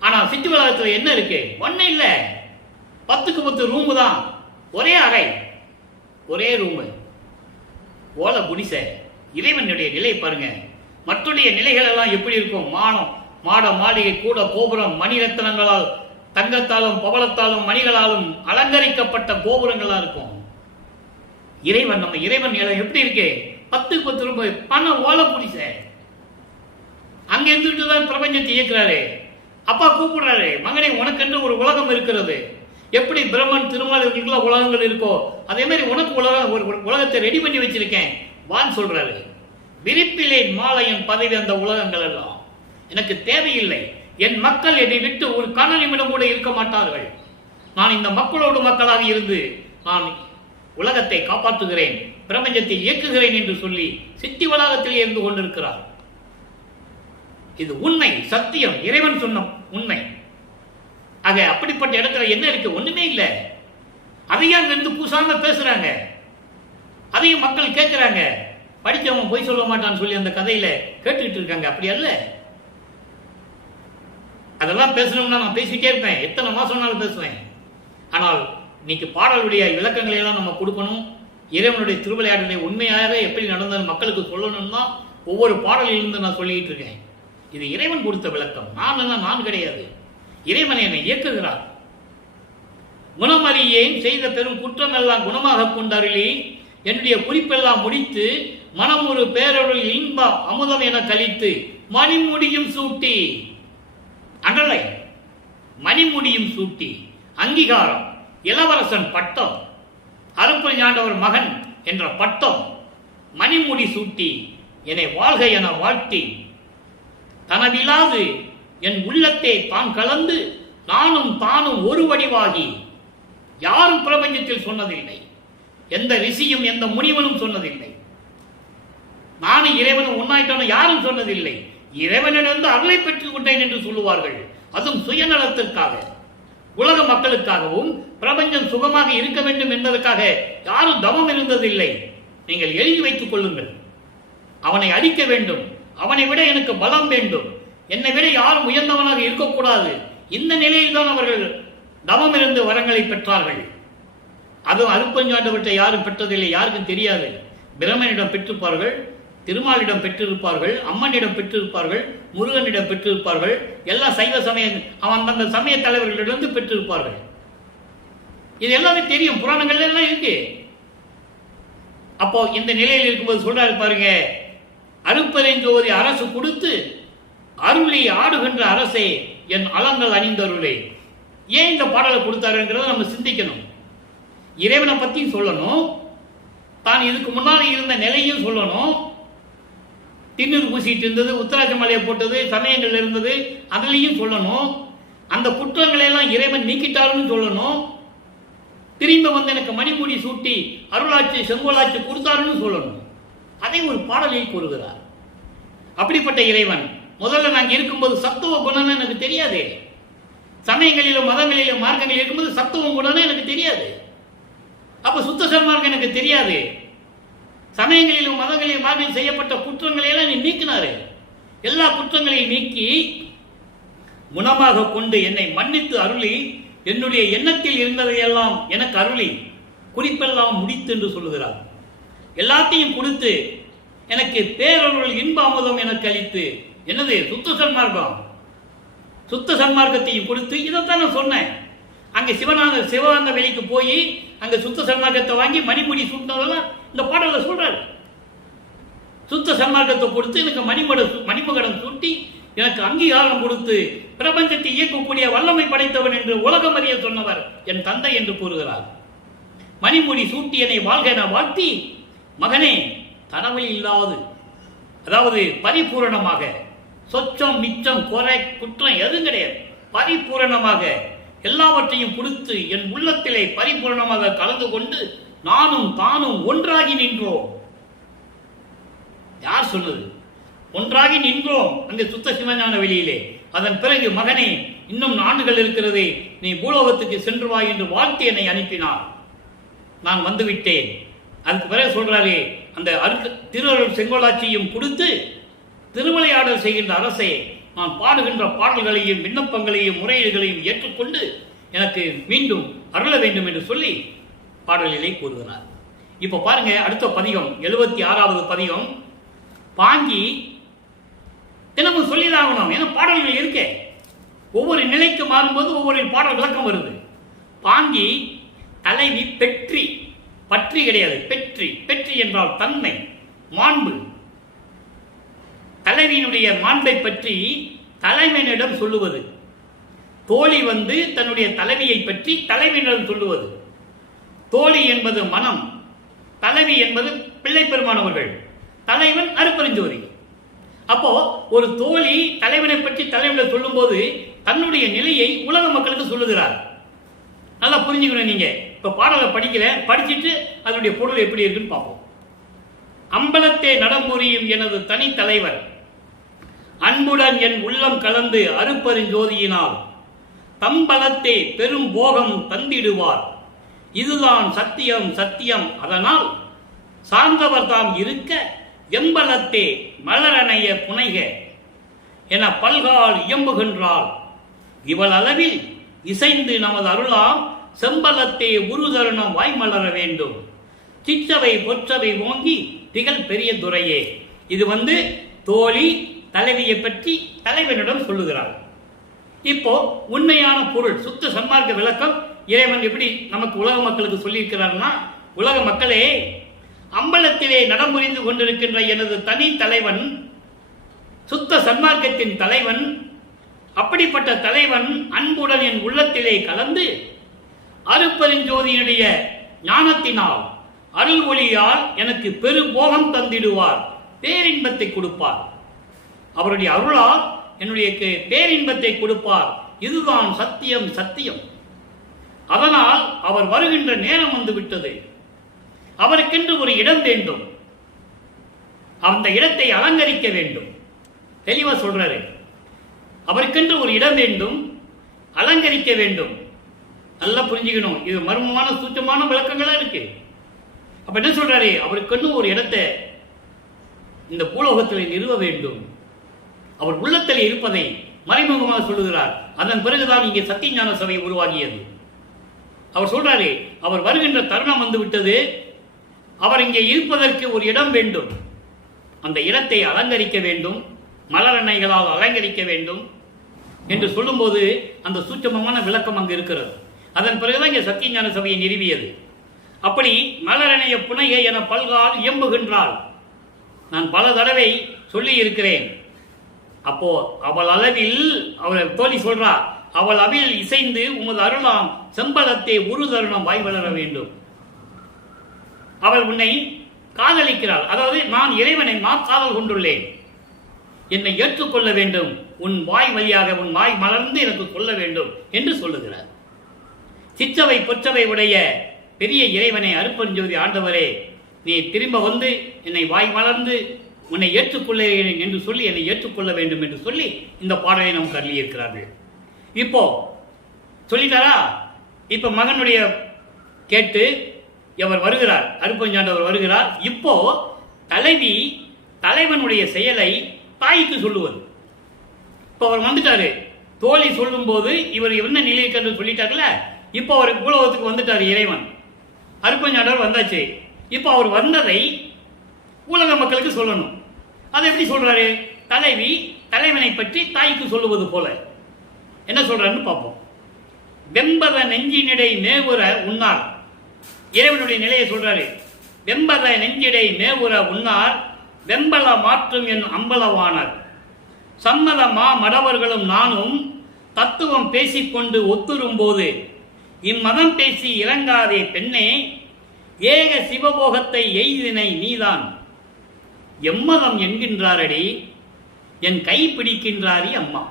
ஆனா சித்தி வளாகத்தில் என்ன இருக்கு? ஒன்னும் இல்ல, 10க்கு 10 ரூமு தான், ஒரே அறை, ஒரே ரூமு, ஓலை குடிசை. இறைவனுடைய நிலை பாருங்க. மற்றுடைய நிலைகள் எல்லாம் எப்படி இருக்கும்? மாட மாளிகை கூட கோபுரம் மணிரத்னங்களால், தங்கத்தாலும் பவளத்தாலும் மணிகளாலும் அலங்கரிக்கப்பட்ட கோபுரங்களா இருக்கும். இறைவன் நம்ம இறைவன் எப்படி இருக்கு? 10க்கு 10 ரூபாய் பண ஓலை குடிசை. அங்க இருந்துட்டு தான் பிரபஞ்சத்தை இயக்குறாரு. அப்பா கூப்பிடுறாரு, மகனே உனக்கென்று ஒரு உலகம் இருக்கிறது. எப்படி பிரம்மன் திருமால் உலகங்கள் இருக்கோ அதே மாதிரி உனக்கு ஒரு உலகத்தை ரெடி பண்ணி வச்சிருக்கேன் வான்னு சொல்றாரு. விரிப்பிலே மாலையன் பதவி அந்த உலகங்கள் எல்லாம் எனக்கு தேவையில்லை. என் மக்கள் என்னை விட்டு ஒரு கண நிமிடம் கூட இருக்க மாட்டார்கள். நான் இந்த மக்களோடு மக்களாக இருந்து நான் உலகத்தை காப்பாற்றுகிறேன், பிரபஞ்சத்தை இயக்குகிறேன் என்று சொல்லி சித்தி வளாகத்தில் இருந்து கொண்டிருக்கிறார். இது உண்மை, சத்தியம், இறைவன் சொன்ன உண்மை. ஆக அப்படிப்பட்ட இடத்துல என்ன இருக்கு? ஒண்ணுமே இல்லை. அதையும் அங்கிருந்து பூசாம பேசுறாங்க, அதையும் மக்கள் கேட்கிறாங்க. படிச்சவங்க போய் சொல்ல மாட்டான்னு சொல்லி அந்த கதையில கேட்டுக்கிட்டு இருக்காங்க. அப்படி அல்ல. அதெல்லாம் பேசணும்னா நான் பேசிட்டே இருப்பேன், எத்தனை மாசம்னாலும் பேசுவேன். ஆனால் இன்னைக்கு பாடலுடைய விளக்கங்களை எல்லாம் நம்ம கொடுக்கணும். இறைவனுடைய திருவிளையாடலை உண்மையாக எப்படி நடந்தது மக்களுக்கு சொல்லணும்னா ஒவ்வொரு பாடலிலிருந்து நான் சொல்லிட்டு இருக்கேன். இது இறைவன் கொடுத்த விளக்கம், நான் கிடையாது. இறைவன் என்னை இயக்குகிறார். குணமறியேன் செய்த பெரும் குற்றம் எல்லாம் குணமாக கொண்டருளி என்னுடைய குறிப்பெல்லாம் முடித்து மனம் ஒரு பேரருள் இன்ப அமுதம் என கழித்து மணிமுடியும் சூட்டி. அன்றலை மணிமுடியும் சூட்டி, அங்கீகாரம், இளவரசன் பட்டம், அருப்பல் ஞாண்டவர் மகன் என்ற பட்டம், மணிமுடி சூட்டி என்னை வாழ்க என வாழ்த்தி தனவிலாது என் உள்ளத்தை தான் கலந்து நானும் தானும் ஒரு வடிவாகி. யாரும் பிரபஞ்சத்தில் சொன்னதில்லை, எந்த ரிஷியும் எந்த முனிவனும் சொன்னதில்லை. நானும் இறைவனும் ஒன்னாயிட்டான யாரும் சொன்னதில்லை. இறைவனிடமிருந்து அருளை பெற்றுக் கொண்டேன் என்று சொல்லுவார்கள். அதுவும் சுயநலத்திற்காக, உலக மக்களுக்காகவும் பிரபஞ்சம் சுகமாக இருக்க வேண்டும் என்பதற்காக யாரும் தவம் இருந்ததில்லை. நீங்கள் எழுதி வைத்துக் கொள்ளுங்கள். அவனை அழிக்க வேண்டும், அவனை விட எனக்கு பலம் வேண்டும், என்னை விட யாரும் உயர்ந்தவனாக இருக்கக்கூடாது. இந்த நிலையில் தான் அவர்கள் தவம் இருந்து வரங்களை பெற்றார்கள். அதுவும் அருப்பஞ்சாண்டவற்றை யாரும் பெற்றதில்லை, யாருக்கும் தெரியாது. பிரம்மனிடம் பெற்றிருப்பார்கள், திருமாலிடம் பெற்றிருப்பார்கள், அம்மனிடம் பெற்றிருப்பார்கள், முருகனிடம் பெற்றிருப்பார்கள், எல்லா சைவ சமய அந்த சமய தலைவர்களிடமிருந்து பெற்றிருப்பார்கள். இது எல்லாமே தெரியும், புராணங்கள்ல எல்லாம் இருக்கு. அப்போ இந்த நிலையில் இருக்கும்போது சொல்றாரு பாருங்க, அருப்பெருஞ்சோதி அரசு கொடுத்து அருளி ஆடுகின்ற அரசே என் அலங்கள் அணிந்தருளே. ஏன் இந்த பாடலை கொடுத்தாருங்கிறத நம்ம சிந்திக்கணும். இறைவனை பத்தியும் சொல்லணும், தான் இதுக்கு முன்னால் இருந்த நிலையும் சொல்லணும். திண்ணூர் பூசிட்டு இருந்தது, உத்தராட்ச மலையை போட்டது, சமயங்கள் இருந்தது, அதுலேயும் சொல்லணும். அந்த குற்றங்களை எல்லாம் இறைவன் நீக்கிட்டாருன்னு சொல்லணும். திரும்ப எனக்கு மணிமுடி சூட்டி அருளாட்சி செங்கோலாட்சி கொடுத்தாருன்னு சொல்லணும். அதை ஒரு பாடலில் கூறுகிறார். அப்படிப்பட்ட இறைவன் முதல்ல நாங்கள் இருக்கும்போது சத்துவ குணம்னு எனக்கு தெரியாது. சமயங்களிலும் மதங்களிலும் மார்க்கங்கள் இருக்கும்போது சத்துவம் குணம்னு எனக்கு தெரியாது. அப்ப சுத்த சன்மார்க்கம் எனக்கு தெரியாது. சமயங்களிலும் மதங்களிலும் மார்க்கத்தில் செய்யப்பட்ட குற்றங்களை எல்லாம் நீக்கினாரு. எல்லா குற்றங்களையும் நீக்கி குணமாக கொண்டு என்னை மன்னித்து அருளி என்னுடைய எண்ணத்தில் இருந்ததையெல்லாம் எனக்கு அருளி குறிப்பெல்லாம் முடித்து என்று சொல்லுகிறார். எல்லாத்தையும் கொடுத்து எனக்கு பேரருள் இன்ப அமுதம் எனக்கு அளித்து, என்னது சுத்த சன்மார்க்கம், சுத்த சன்மார்க்கத்தையும் கொடுத்து, இதைத்தான் நான் சொன்னேன். அங்கே சிவானந்த வெளிக்கு போய் அங்கே சுத்த சன்மார்க்கத்தை வாங்கி மணிமுடி சுட்டதெல்லாம் இந்த பாடல சொல்றாரு. சுத்த சன்மார்க்கத்தை கொடுத்து எனக்கு மணிமகடம் சூட்டி எனக்கு அங்கீகாரம் கொடுத்து பிரபஞ்சத்தை இயக்கக்கூடிய வல்லமை படைத்தவன் என்று உலகம் அறிய சொன்னவர் என் தந்தை என்று கூறுகிறார். மணிமுடி சூட்டி என்னை வாழ்க என வாழ்த்தி, மகனே தரவை இல்லாது, அதாவது பரிபூரணமாக, சொச்சம் மிச்சம் குறை குற்றம் எதுவும் கிடையாது, பரிபூரணமாக எல்லாவற்றையும் கொடுத்து என் உள்ளத்திலே பரிபூரணமாக கலந்து கொண்டு நானும் தானும் ஒன்றாகி நின்றோம். யார் சொன்னது? ஒன்றாகி நின்றோம் அங்கே சுத்த சிவஞான வெளியிலே. அதன் பிறகு மகனே இன்னும் நாடுகள் இருக்கிறதே, நீ பூலோகத்துக்கு சென்று வா என்று வாழ்த்தி என்னை அனுப்பினார். நான் வந்துவிட்டேன். அதுக்கு பிறகு சொல்றாரு, அந்த திருவருள் செங்கோலாட்சியும் கொடுத்து திருவிளையாடல் செய்கின்ற அரசே, நான் பாடுகின்ற பாடல்களையும் விண்ணப்பங்களையும் முறையீடுகளையும் ஏற்றுக்கொண்டு எனக்கு மீண்டும் அருள வேண்டும் என்று சொல்லி பாடலிலே கூறுகிறார். இப்ப பாருங்க, அடுத்த பதிகம் 76வது பதிகம். பாங்கி தினமும் சொல்லிதாகணும், ஏன்னா பாடல்கள் இருக்கே, ஒவ்வொரு நிலைக்கு மாறும்போது ஒவ்வொரு பாடல் விளக்கம் வருது. பாங்கி தலைவி பெற்றி, பற்றி கிடையாது, பெற்றி. பெற்றி என்றால் தன்மை, மாண்பு. தலைவியினுடைய மாண்பை பற்றி தலைவனிடம் சொல்லுவது. தோழி தன்னுடைய தலைவியை பற்றி தலைவனிடம் சொல்லுவது. தோழி என்பது மனம், தலைவி என்பது பிள்ளை பெருமானவர்கள், தலைவன் அருப்பெருஞ்சோதி. அப்போ ஒரு தோழி தலைவனை பற்றி தலைவனிடம் சொல்லும் போது தன்னுடைய நிலையை உலக மக்களுக்கு சொல்லுகிறார். நல்லா புரிஞ்சுக்கணும். நீங்க இப்ப பாடலை படிச்சுட்டு அதனுடைய பொருள் எப்படி இருக்குன்னு பார்ப்போம். அம்பலத்தே நடம்புரியும் எனது தனி தலைவர், அன்புடன் என் உள்ளம் கலந்து அருப்பெருஞ்சோதியினால் தம்பலத்தே பெரும் போகம் தந்திடுவார். இதுதான் சத்தியம் சத்தியம். அதனால் சார்ந்தவர் தாம் இருக்க எம்பலத்தே மலரணைய புனைக என பல்கால் இயம்புகின்றாள். இவள் அளவில் இசைந்து நமது அருளாம் செம்பலத்தே உருதருணம் வாய்மலர வேண்டும். சிச்சவை பொற்றவை ஓங்கி திகழ் பெரிய துறையே. இது தோழி தலைவியை பற்றி தலைவனிடம் சொல்லுகிறார். இப்போ உண்மையான பொருள், சுத்த சன்மார்க்க விளக்கம் இறைவன் எப்படி நமக்கு உலக மக்களுக்கு சொல்லியிருக்கிறார்னா, உலக மக்களே, அம்பலத்திலே நடமுறிந்து கொண்டிருக்கின்ற எனது தனி தலைவன், சுத்த சன்மார்க்கத்தின் தலைவன், அப்படிப்பட்ட தலைவன் அன்புடன் என் உள்ளத்திலே கலந்து அருப்பெருஞ்சோதியினுடைய ஞானத்தினால் அருள் ஒளியால் எனக்கு பெருபோகம் தந்திடுவார், பேரின்பத்தை கொடுப்பார். அவருடைய அருளால் என்னுடைய பேரின்பத்தை கொடுப்பார். இதுதான் சத்தியம் சத்தியம். அதனால் அவர் வருகின்ற நேரம் வந்துவிட்டது. அவருக்கென்று ஒரு இடம் வேண்டும், அந்த இடத்தை அலங்கரிக்க வேண்டும். தெளிவா சொல்றாரு, அவருக்கென்று ஒரு இடம் வேண்டும், அலங்கரிக்க வேண்டும். நல்லா புரிஞ்சுக்கணும். இது மர்மமான சூட்சமான விளக்கங்களா இருக்கு. அப்ப என்ன சொல்றாரு? அவருக்கென்று ஒரு இடத்தை இந்த பூலோகத்தில் நிறுவ வேண்டும். அவர் உள்ளத்தில் இருப்பதை மறைமுகமாக சொல்லுகிறார். அதன் பிறகுதான் இங்கே சத்தியஞான சபை உருவாகியது. அவர் சொல்றாரு, அவர் வருகின்ற தருணம் வந்து விட்டது, அவர் இங்கே இருப்பதற்கு ஒரு இடம் வேண்டும், அந்த இடத்தை அலங்கரிக்க வேண்டும், மலரணைகளால் அலங்கரிக்க வேண்டும் என்று சொல்லும்போது அந்த சூட்சமமான விளக்கம் அங்கு இருக்கிறது. அதன் பிறகுதான் இங்கே சத்தியஞான சபையை நிறுவியது. அப்படி மலரணைய புனைகை என பல்கால் இயம்புகின்றாள். நான் பல தடவை சொல்லி இருக்கிறேன். அப்போ அவள் அளவில், அவள் தோழி சொல்றா, அவள் அவில் இசைந்து உமது அருளாம் செம்பலத்தை ஒரு தருணம் வாய் வளர வேண்டும். அவள் உன்னை காதலிக்கிறாள். அதாவது நான் இறைவனை காதல் கொண்டுள்ளேன், என்னை ஏற்றுக்கொள்ள வேண்டும், உன் வாய் வழியாக உன் வாய் மலர்ந்து எனக்கு கொள்ள வேண்டும் என்று சொல்லுகிறார். சிற்றவை பொற்றவை உடைய பெரிய இறைவனை அருப்பெருஞ்சோதி ஆண்டவரே, நீ திரும்ப என்னை வாய் மலர்ந்து உன்னை ஏற்றுக்கொள்கிறேன் என்று சொல்லி என்னை ஏற்றுக்கொள்ள வேண்டும் என்று சொல்லி இந்த பாடலை நமக்கு அருளியிருக்கிறார்கள். இப்போ சொல்லிட்டாரா? இப்ப மகனுடைய கேட்டு அவர் வருகிறார், அருப்பெருஞ்சாண்டவர் வருகிறார். இப்போ தலைவி தலைவனுடைய செயலை தாய்க்கு சொல்லுவது. இப்போ அவர் வந்துட்டாரு, தோழி சொல்லும் போது இவர் என்ன நிலைக்கு என்று சொல்லிட்டார்ல, இப்போ அவர் பூலோகத்துக்கு வந்துட்டார் இறைவன். அருட்பெருஞ்சாண்டவர் வந்தாச்சு. இப்போ அவர் வந்ததை உலக மக்களுக்கு சொல்லணும். அதை எப்படி சொல்றாரு? தலைவி தலைவனை பற்றி தாய்க்கு சொல்லுவது போல என்ன சொல்றாருன்னு பார்ப்போம். வெம்பத நெஞ்சினிடை மேவுற உண்ணார். இறைவனுடைய நிலையை சொல்றாரு. வெம்பத நெஞ்சிடை மேவுற உண்ணார் வெம்பல மாற்றும் என் அம்பலவானார். சம்மத மா மடவர்களும் நானும் தத்துவம் பேசிக்கொண்டு ஒத்துரும் போது இம்மதம் பேசி இறங்காதே பெண்ணே, ஏக சிவபோகத்தை எய்தினை நீதான் எம்மதம் என்கின்றாரடி, என் கை பிடிக்கின்றாரி அம்மா.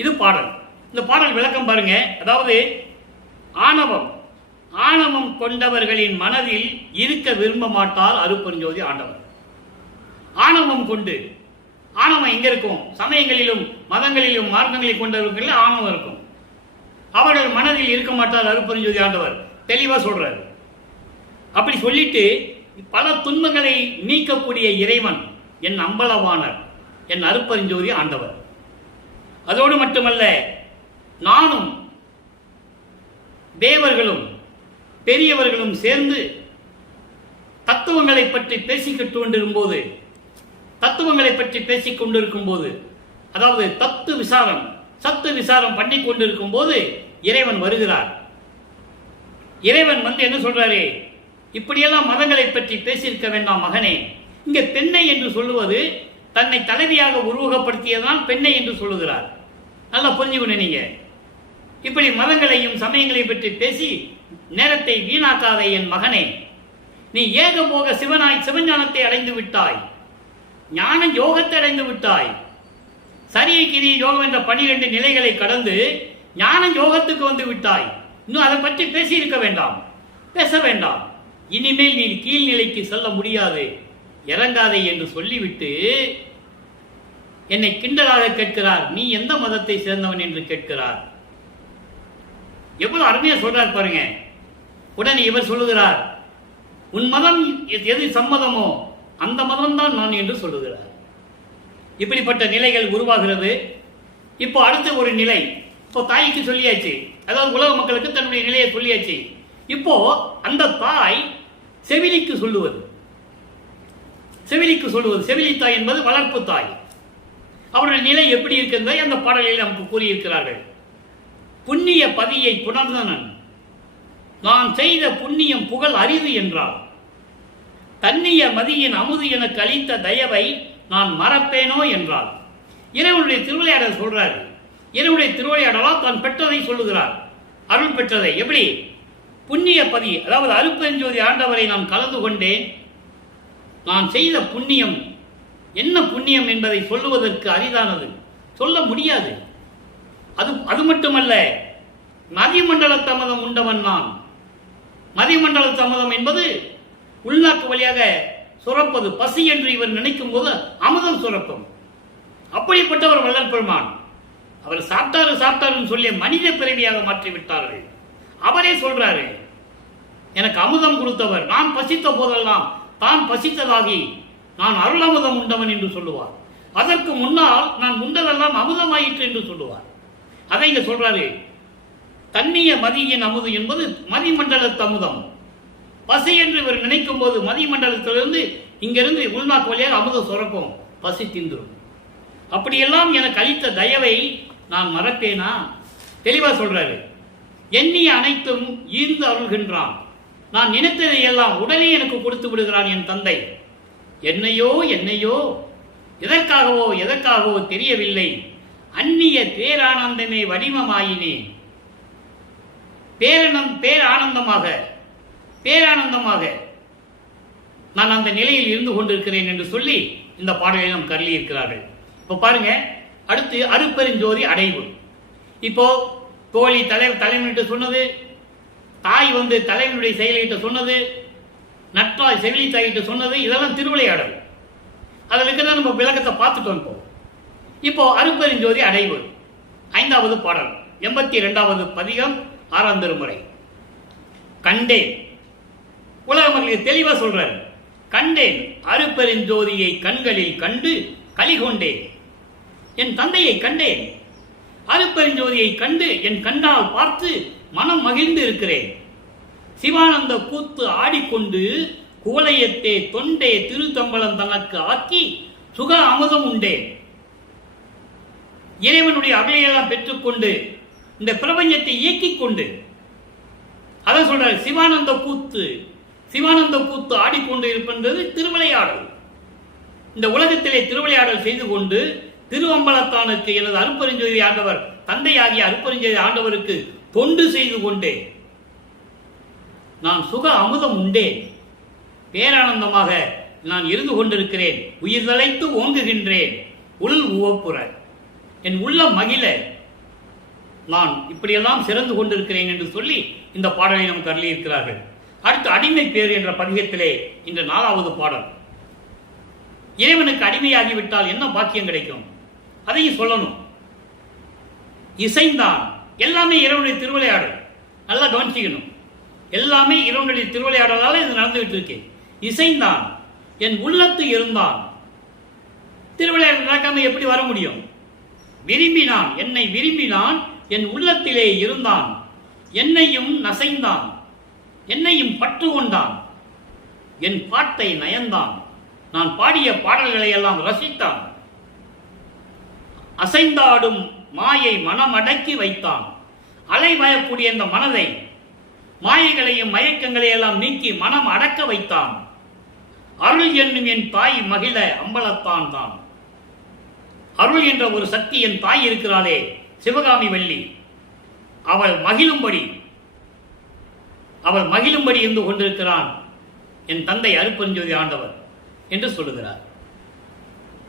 இது பாடல். இந்த பாடல் விளக்கம் பாருங்க. அதாவது ஆணவம் கொண்டவர்களின் மனதில் இருக்க விரும்ப மாட்டார் அருட்பெருஞ்சோதி ஆண்டவர். ஆணவம் கொண்டு, ஆணவம் எங்க இருக்கும்? சமயங்களிலும் மதங்களிலும் மார்க்கங்களில் கொண்டவர்கள் ஆணவம் இருக்கும். அவர்கள் மனதில் இருக்க மாட்டார் அருட்பெருஞ்சோதி ஆண்டவர். தெளிவா சொல்றாரு. அப்படி சொல்லிட்டு பல துன்பங்களை நீக்கக்கூடிய இறைவன் என் அம்பலவாணர், என் அருட்பெருஞ்சோதி ஆண்டவர். அதோடு மட்டுமல்ல, நானும் தேவர்களும் பெரியவர்களும் சேர்ந்து தத்துவங்களை பற்றி பேசிக்கிட்டு கொண்டிருக்கும் போது அதாவது சத்து விசாரம் பண்ணி கொண்டிருக்கும் போது இறைவன் வருகிறார். இறைவன் வந்து என்ன சொல்றாரு? இப்படியெல்லாம் மதங்களை பற்றி பேசியிருக்க வேண்டாம் மகனே. இங்க பெண்ணை என்று சொல்லுவது தன்னை தலைவியாக உருவகப்படுத்தியதான் பெண்ணை என்று சொல்லுகிறார். நல்லா புரிஞ்சுக்கணும் நீங்க. இப்படி மதங்களையும் சமயங்களை பற்றி பேசி நேரத்தை வீணாக்காத என் மகனே. நீ ஏகபோக சிவனாய் சிவஞானத்தை அடைந்து விட்டாய், ஞான யோகத்தை அடைந்து விட்டாய். சரிய கிரி யோகம் என்ற 12 நிலைகளை கடந்து ஞான யோகத்துக்கு வந்து விட்டாய். இன்னும் அதை பற்றி பேசியிருக்க வேண்டாம், பேச வேண்டாம். இனிமேல் நீ கீழ்நிலைக்கு செல்ல முடியாது, இறங்காதே என்று சொல்லிவிட்டு என்னை கிண்டலாக கேட்கிறார். நீ எந்த மதத்தை சேர்ந்தவன் என்று கேட்கிறார். எவ்வளவு அருமையா சொல்றார் பாருங்க. உடனே இவர் சொல்லுகிறார், உன் மதம் எது சம்மதமோ அந்த மதம் தான் நான் என்று சொல்லுகிறார். இப்படிப்பட்ட நிலைகள் உருவாகிறது. இப்போ அடுத்த ஒரு நிலை. இப்போ தாய்க்கு சொல்லியாச்சு, அதாவது உலக மக்களுக்கு தன்னுடைய நிலையை சொல்லியாச்சு. இப்போ அந்த தாய் செவிலிக்கு சொல்லுவது. செவிலி தாய் என்பது வளர்ப்பு தாய். அவருடைய நிலை எப்படி இருக்கின்றதை அந்த பாடலில் நமக்கு கூறியிருக்கிறார்கள். புண்ணிய பதியை புணர்ந்தனன் நான் செய்த புண்ணியம் புகழ் அரிது என்றார். தன்னிய மதியின் அமுது எனக்கு அளித்த தயவை நான் மறப்பேனோ என்றார். இறைவனுடைய திருவிளையாடல் சொல்றாரு. இறைவனுடைய திருவிளையாடலால் தான் பெற்றதை சொல்லுகிறார். அருள் பெற்றதை எப்படி? புண்ணிய பதி, அதாவது அருட்பெருஞ்சோதி ஆண்டவரை நான் கலந்து கொண்டேன். நான் செய்த புண்ணியம் என்ன புண்ணியம் என்பதை சொல்லுவதற்கு அரிதானது, சொல்ல முடியாது. அது மட்டுமல்ல, மதிமண்டல தமதம் உண்டவன் நான். மதிமண்டல தமதம் என்பது உள்நாக்கு வழியாக சுரப்பது. பசி என்று இவர் நினைக்கும் போது அமுதம் சுரக்கும். அப்படிப்பட்டவர் வள்ளல் பெருமான். அவர் சாப்பிட்டாருன்னு சொல்லி மனித பிறவியாக மாற்றிவிட்டார்கள். அவரே சொல்றாரு, எனக்கு அமுதம் கொடுத்தவர். நான் பசித்த போதெல்லாம் தான் பசித்ததாகி நான் அருள் அமுதம் உண்டவன் என்று சொல்லுவார். அதற்கு முன்னால் நான் உண்டதெல்லாம் அமுதமாயிற்று என்று சொல்லுவார். அதை இங்க சொல்றாரு. தன்னிய மதியின் அமுது என்பது மதிமண்டலத்து அமுதம். பசி என்று இவர் நினைக்கும் போது மதிமண்டலத்திலிருந்து இங்கிருந்து உள்நாக்கு வழியாக அமுதம் சுரக்கும், பசி திந்துரும். அப்படியெல்லாம் எனக்கு அளித்த தயவை நான் மறப்பேனா? தெளிவா சொல்றாரு. எண்ணிய அனைத்தும் ஈர்ந்து அருள்கின்றான். நான் நினைத்ததை எல்லாம் உடனே எனக்கு கொடுத்து விடுகிறான் என் தந்தை. என்னையோ எதற்காகவோ தெரியவில்லை. அந்நிய பேரானந்தமே வடிவமாயினேன். பேரானந்தமாக நான் அந்த நிலையில் இருந்து கொண்டிருக்கிறேன் என்று சொல்லி இந்த பாடலை நாம் கருளி இருக்கிறார்கள். இப்போ பாருங்க, அடுத்து அருட்பெருஞ்சோதி அடைவு. இப்போ தோழி தலைவன்கிட்ட சொன்னது, தாய் வந்து தலைவனுடைய செயலிகிட்ட சொன்னது, நற்றாய் செவிலி தாய்கிட்ட சொன்னது, இதெல்லாம் திருவிளையாடல். அதில் இருக்கிறத நம்ம விளக்கத்தை பார்த்துட்டு இப்போ அருட்பெருஞ்சோதி அடைவு 5வது பாடல் 82வது பதிகம் 6ஆம் திருமுறை. கண்டேன், உலக மக்களுக்கு தெளிவா சொல்றாரு. கண்டேன் அருட்பெருஞ்சோதியை கண்களில் கண்டு கலிகொண்டேன். என் தந்தையை கண்டேன். அருட்பெருஞ்சோதியை கண்டு என் கண்ணால் பார்த்து மனம் மகிழ்ந்து இருக்கிறேன். சிவானந்த கூத்து ஆடிக்கொண்டு குவளையத்தே தொண்டே திருத்தம்பலம் தனக்கு ஆக்கி சுக அமுதம் உண்டேன். இறைவனுடைய அவையெல்லாம் பெற்றுக்கொண்டு இந்த பிரபஞ்சத்தை இயக்கிக் கொண்டு அதான் சொல்றாரு. சிவானந்த கூத்து ஆடிக்கொண்டு இருப்பது திருவிளையாடல். இந்த உலகத்திலே திருவிளையாடல் செய்து கொண்டு திருவம்பலத்தானுக்கு எனது அருட்பெருஞ்சோதி ஆண்டவர் தந்தையாகிய அருட்பெருஞ்சோதி ஆண்டவருக்கு தொண்டு செய்து கொண்டே நான் சுக அமுதம் உண்டேன். பேரானந்தமாக நான் இருந்து கொண்டிருக்கிறேன். உயிர் தலைத்து ஓங்குகின்றேன். உள் உவப்புற என் உள்ள மகிழ நான் இப்படியெல்லாம் சிறந்து கொண்டிருக்கிறேன் என்று சொல்லி இந்த பாடலை நமக்கு அருளியிருக்கிறார்கள். அடுத்து அடிமை பேர் என்ற பதிகத்திலே இந்த 4வது பாடல். இறைவனுக்கு அடிமையாகிவிட்டால் என்ன பாக்கியம் கிடைக்கும் அதையும் சொல்லணும். இசைந்தான் எல்லாமே இறைவனுடைய திருவிளையாடல். நல்லா கவனிச்சிக்கணும். எல்லாமே இறைவனுடைய திருவிளையாடலால் இது நடந்துவிட்டு இருக்கு. இசைந்தான் என் உள்ளத்து இருந்தான். திருவிளையாடல் நடக்காம எப்படி வர முடியும்? விரும்பினான், என்னை விரும்பினான், என் உள்ளத்திலே இருந்தான், என்னையும் நசைந்தான், என்னையும் பற்று கொண்டான், என் பாட்டை நயந்தான், நான் பாடிய பாடல்களை எல்லாம் ரசித்தான், அசைந்தாடும் மாயை மனமடக்கி வைத்தான். அலைவயக்கூடிய இந்த மனதை மாயைகளையும் மயக்கங்களையும் எல்லாம் நீக்கி மனம் அடக்க வைத்தான். அருள் என்னும் என் தாய் மகிழ அம்பலத்தான் தான். அருள் என்ற ஒரு சக்தி என் தாய் இருக்கிறாளே சிவகாமி வள்ளி, அவள் மகிழும்படி இருந்து கொண்டிருக்கிறான் என் தந்தை அருட்பெருஞ்சோதி ஆண்டவர் என்று சொல்லுகிறார்.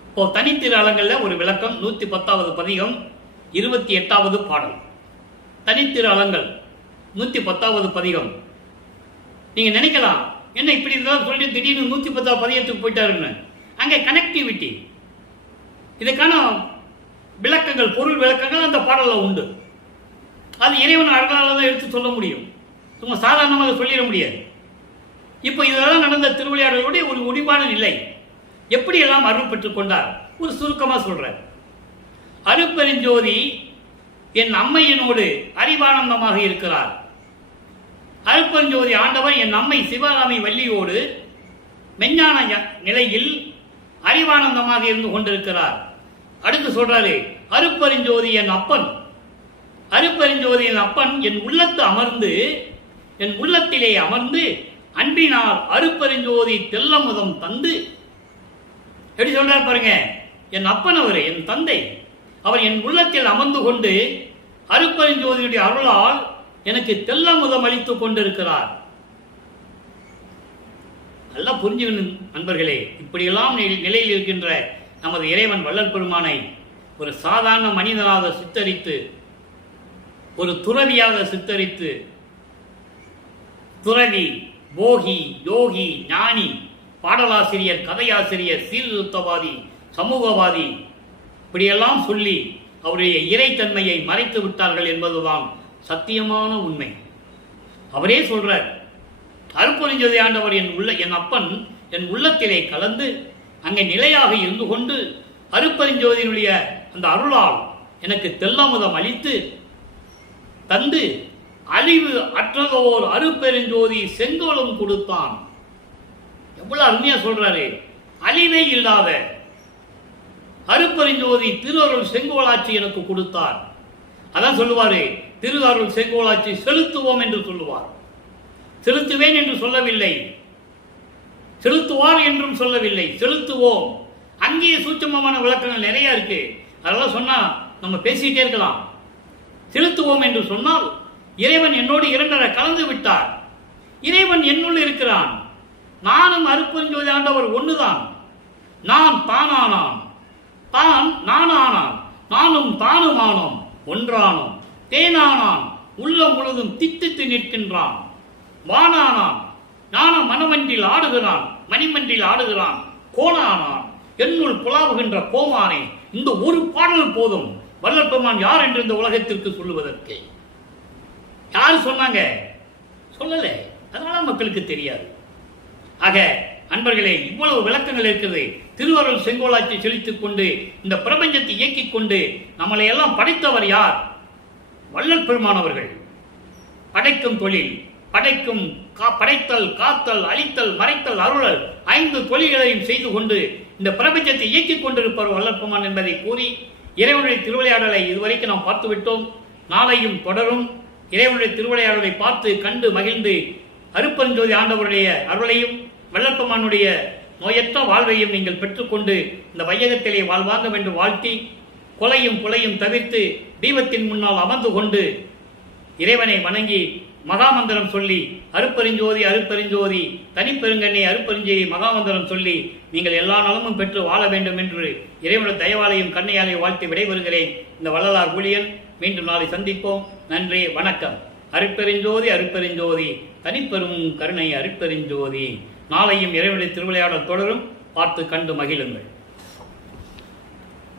இப்போ தனித்திரு அலங்கள்ல ஒரு விளக்கம். 110வது பதிகம் 28வது பாடல். தனித்திரு அலங்கள் 110வது பதிகம். நீங்க நினைக்கலாம் என்ன இப்படி இருந்தாலும் சொல்லி திடீர்னு 110வது பதிகத்துக்கு போயிட்டாருன்னு. அங்கே கனெக்டிவிட்டி, இதுக்கான விளக்கங்கள், பொருள் விளக்கங்கள் அந்த பாடலில் உண்டு. அது இறைவன் அழகால தான் எடுத்து சொல்ல முடியும். சும்மா சாதாரணமாக சொல்லிட முடியாது. இப்போ இதெல்லாம் நடந்த திருவிளையாடலுடைய ஒரு முடிவான நிலை. எப்படி எல்லாம் அருள் பெற்றுக் கொண்டார் ஒரு சுருக்கமாக சொல்றார். அருட்பெருஞ்சோதி என் அம்மையினோடு அறிவானந்தமாக இருக்கிறார். அருட்பெருஞ்சோதி ஆண்டவர் என் அம்மை சிவகாமி வள்ளியோடு மெஞ்ஞான நிலையில் அறிவானந்தமாக இருந்து கொண்டிருக்கிறார். அடுத்து சொல்றாரு, அருட்பெருஞ்சோதி என் அப்பன், அருட்பெருஞ்சோதி என் அப்பன் என் உள்ளத்து அமர்ந்து, என் உள்ளத்திலே அமர்ந்து அன்பினார் அருட்பெருஞ்சோதி தெல்லமுதம் தந்து. எப்படி சொல்றார் பாருங்க. என் அப்பன் அவர், என் தந்தை, அவர் என் உள்ளத்தில் அமர்ந்து கொண்டு அருட்பெருஞ்சோதியுடைய அருளால் எனக்கு தெல்லமுதம் அளித்துக் கொண்டிருக்கிறார். நல்லா புரிஞ்சுக்கணும் நண்பர்களே. இப்படியெல்லாம் நிலையில் இருக்கின்ற நமது இறைவன் வள்ளல் பெருமானை ஒரு சாதாரண மனிதனாக சித்தரித்து, ஒரு துறவியாக சித்தரித்து, துறவி, போகி, யோகி, ஞானி, பாடலாசிரியர், கதையாசிரியர், சீர்திருத்தவாதி, சமூகவாதி, இப்படியெல்லாம் சொல்லி அவருடைய இறைத்தன்மையை மறைத்து விட்டார்கள் என்பதுதான் சத்தியமான உண்மை. அவரே சொல்றார், அருட்பெருஞ்சோதி ஆண்டவர் என் அப்பன் என் உள்ளத்திலே கலந்து அங்கே நிலையாக இருந்து கொண்டு அருட்பெருஞ்சோதியினுடைய அந்த அருளால் எனக்கு தெல்லமுதம் அளித்து தந்து அழிவு அற்றதோர் அருட்பெருஞ்சோதி செங்கோலும் கொடுத்தான். எவ்வளவு அருமையா சொல்றாரு. அழிவே இல்லாத அருட்பெருஞ்சோதி திருஅருள் செங்கோலாட்சி எனக்கு கொடுத்தார். அதான் சொல்லுவாரு, திரு அருள் செங்கோலாட்சி செலுத்துவோம் என்று சொல்லுவார். செலுத்துவேன் என்று சொல்லவில்லை, செலுத்துவார் என்றும் சொல்லவில்லை, செலுத்துவோம். அங்கேயே சூட்சமமான விளக்கங்கள் நிறைய இருக்கு. அதெல்லாம் சொன்னா நம்ம பேசிட்டே இருக்கலாம். செலுத்துவோம் என்று சொன்னால் இறைவன் என்னோடு இரண்டரை கலந்து விட்டார். இறைவன் என்னுள் இருக்கிறான். நானும் அருட்பெருஞ்சோதி ஆண்டவர் ஒண்ணுதான். நான் தானானான், தான் நானானான், நானும் தானுமானோம், ஒன்றானோம், தேனானான், உள்ளம் முழுதும் தித்தித்து நிற்கின்றான். வானானான், ஞான மனமன்றில் ஆடுகிறான், மணிமன்றில் ஆடுகிறான், கோணானான், என்னுள் புலாவுகின்ற கோமானே. இந்த ஒரு பாடல் போதும் வள்ளல் பெருமான் யார் என்று இந்த உலகத்திற்கு சொல்லுவதற்கு. யாரு சொன்னாங்க? சொல்லல. அதனால மக்களுக்கு தெரியாது. ஆக அன்பர்களே, இவ்வளவு விளக்கங்கள் இருக்குது. திருவருள் செங்கோலாட்சி செலுத்திக் கொண்டு இந்த பிரபஞ்சத்தை இயக்கிக் கொண்டு நம்மளை எல்லாம் படைத்தவர் யார்? வள்ளல் பெருமானவர்கள். படைக்கும் தொழில், படைத்தல், காத்தல், அழித்தல், மறைத்தல், அருளல் 5 தொழில்களையும் செய்து கொண்டு இந்த பிரபஞ்சத்தை இயக்கிக் கொண்டிருப்பவர் வள்ளல் பெருமான் என்பதை கூறி இறைவனுடைய திருவிளையாடலை இதுவரைக்கும் நாம் பார்த்து விட்டோம். நாளையும் தொடரும். இறைவனுடைய திருவிளையாடலை பார்த்து கண்டு மகிழ்ந்து அருட்பெருஞ்சோதி ஆண்டவருடைய அருளையும் வள்ளல் பெருமானுடைய நோயற்ற வாழ்வையும் நீங்கள் பெற்றுக்கொண்டு இந்த வையகத்திலே வாழ்வாங்க என்று வாழ்த்தி, கொலையும் கொலையும் தவிர்த்து தீபத்தின் முன்னால் அமர்ந்து கொண்டு இறைவனை வணங்கி மகாமந்திரம் சொல்லி அருட்பெருஞ்சோதி அருட்பெருஞ்சோதி தனிப்பெருங்கண்ணே அருட்பெருஞ்சோதி மகாமந்திரம் சொல்லி நீங்கள் எல்லா நலமும் பெற்று வாழ வேண்டும் என்று இறைவனுடைய தயவாலையும் கண்ணையாலையும் வாழ்த்தி விடைபெறுகிறேன். இந்த வள்ளலார் ஊழியன். மீண்டும் நாளை சந்திப்போம். நன்றி, வணக்கம். அருட்பெருஞ்சோதி அருட்பெருஞ்சோதி தனிப்பெரும் கருணை அருட்பெருஞ்சோதி. நாளையும் இறைவனுடைய திருவிளையாடல் தொடரும். பார்த்து கண்டு மகிழுங்கள்.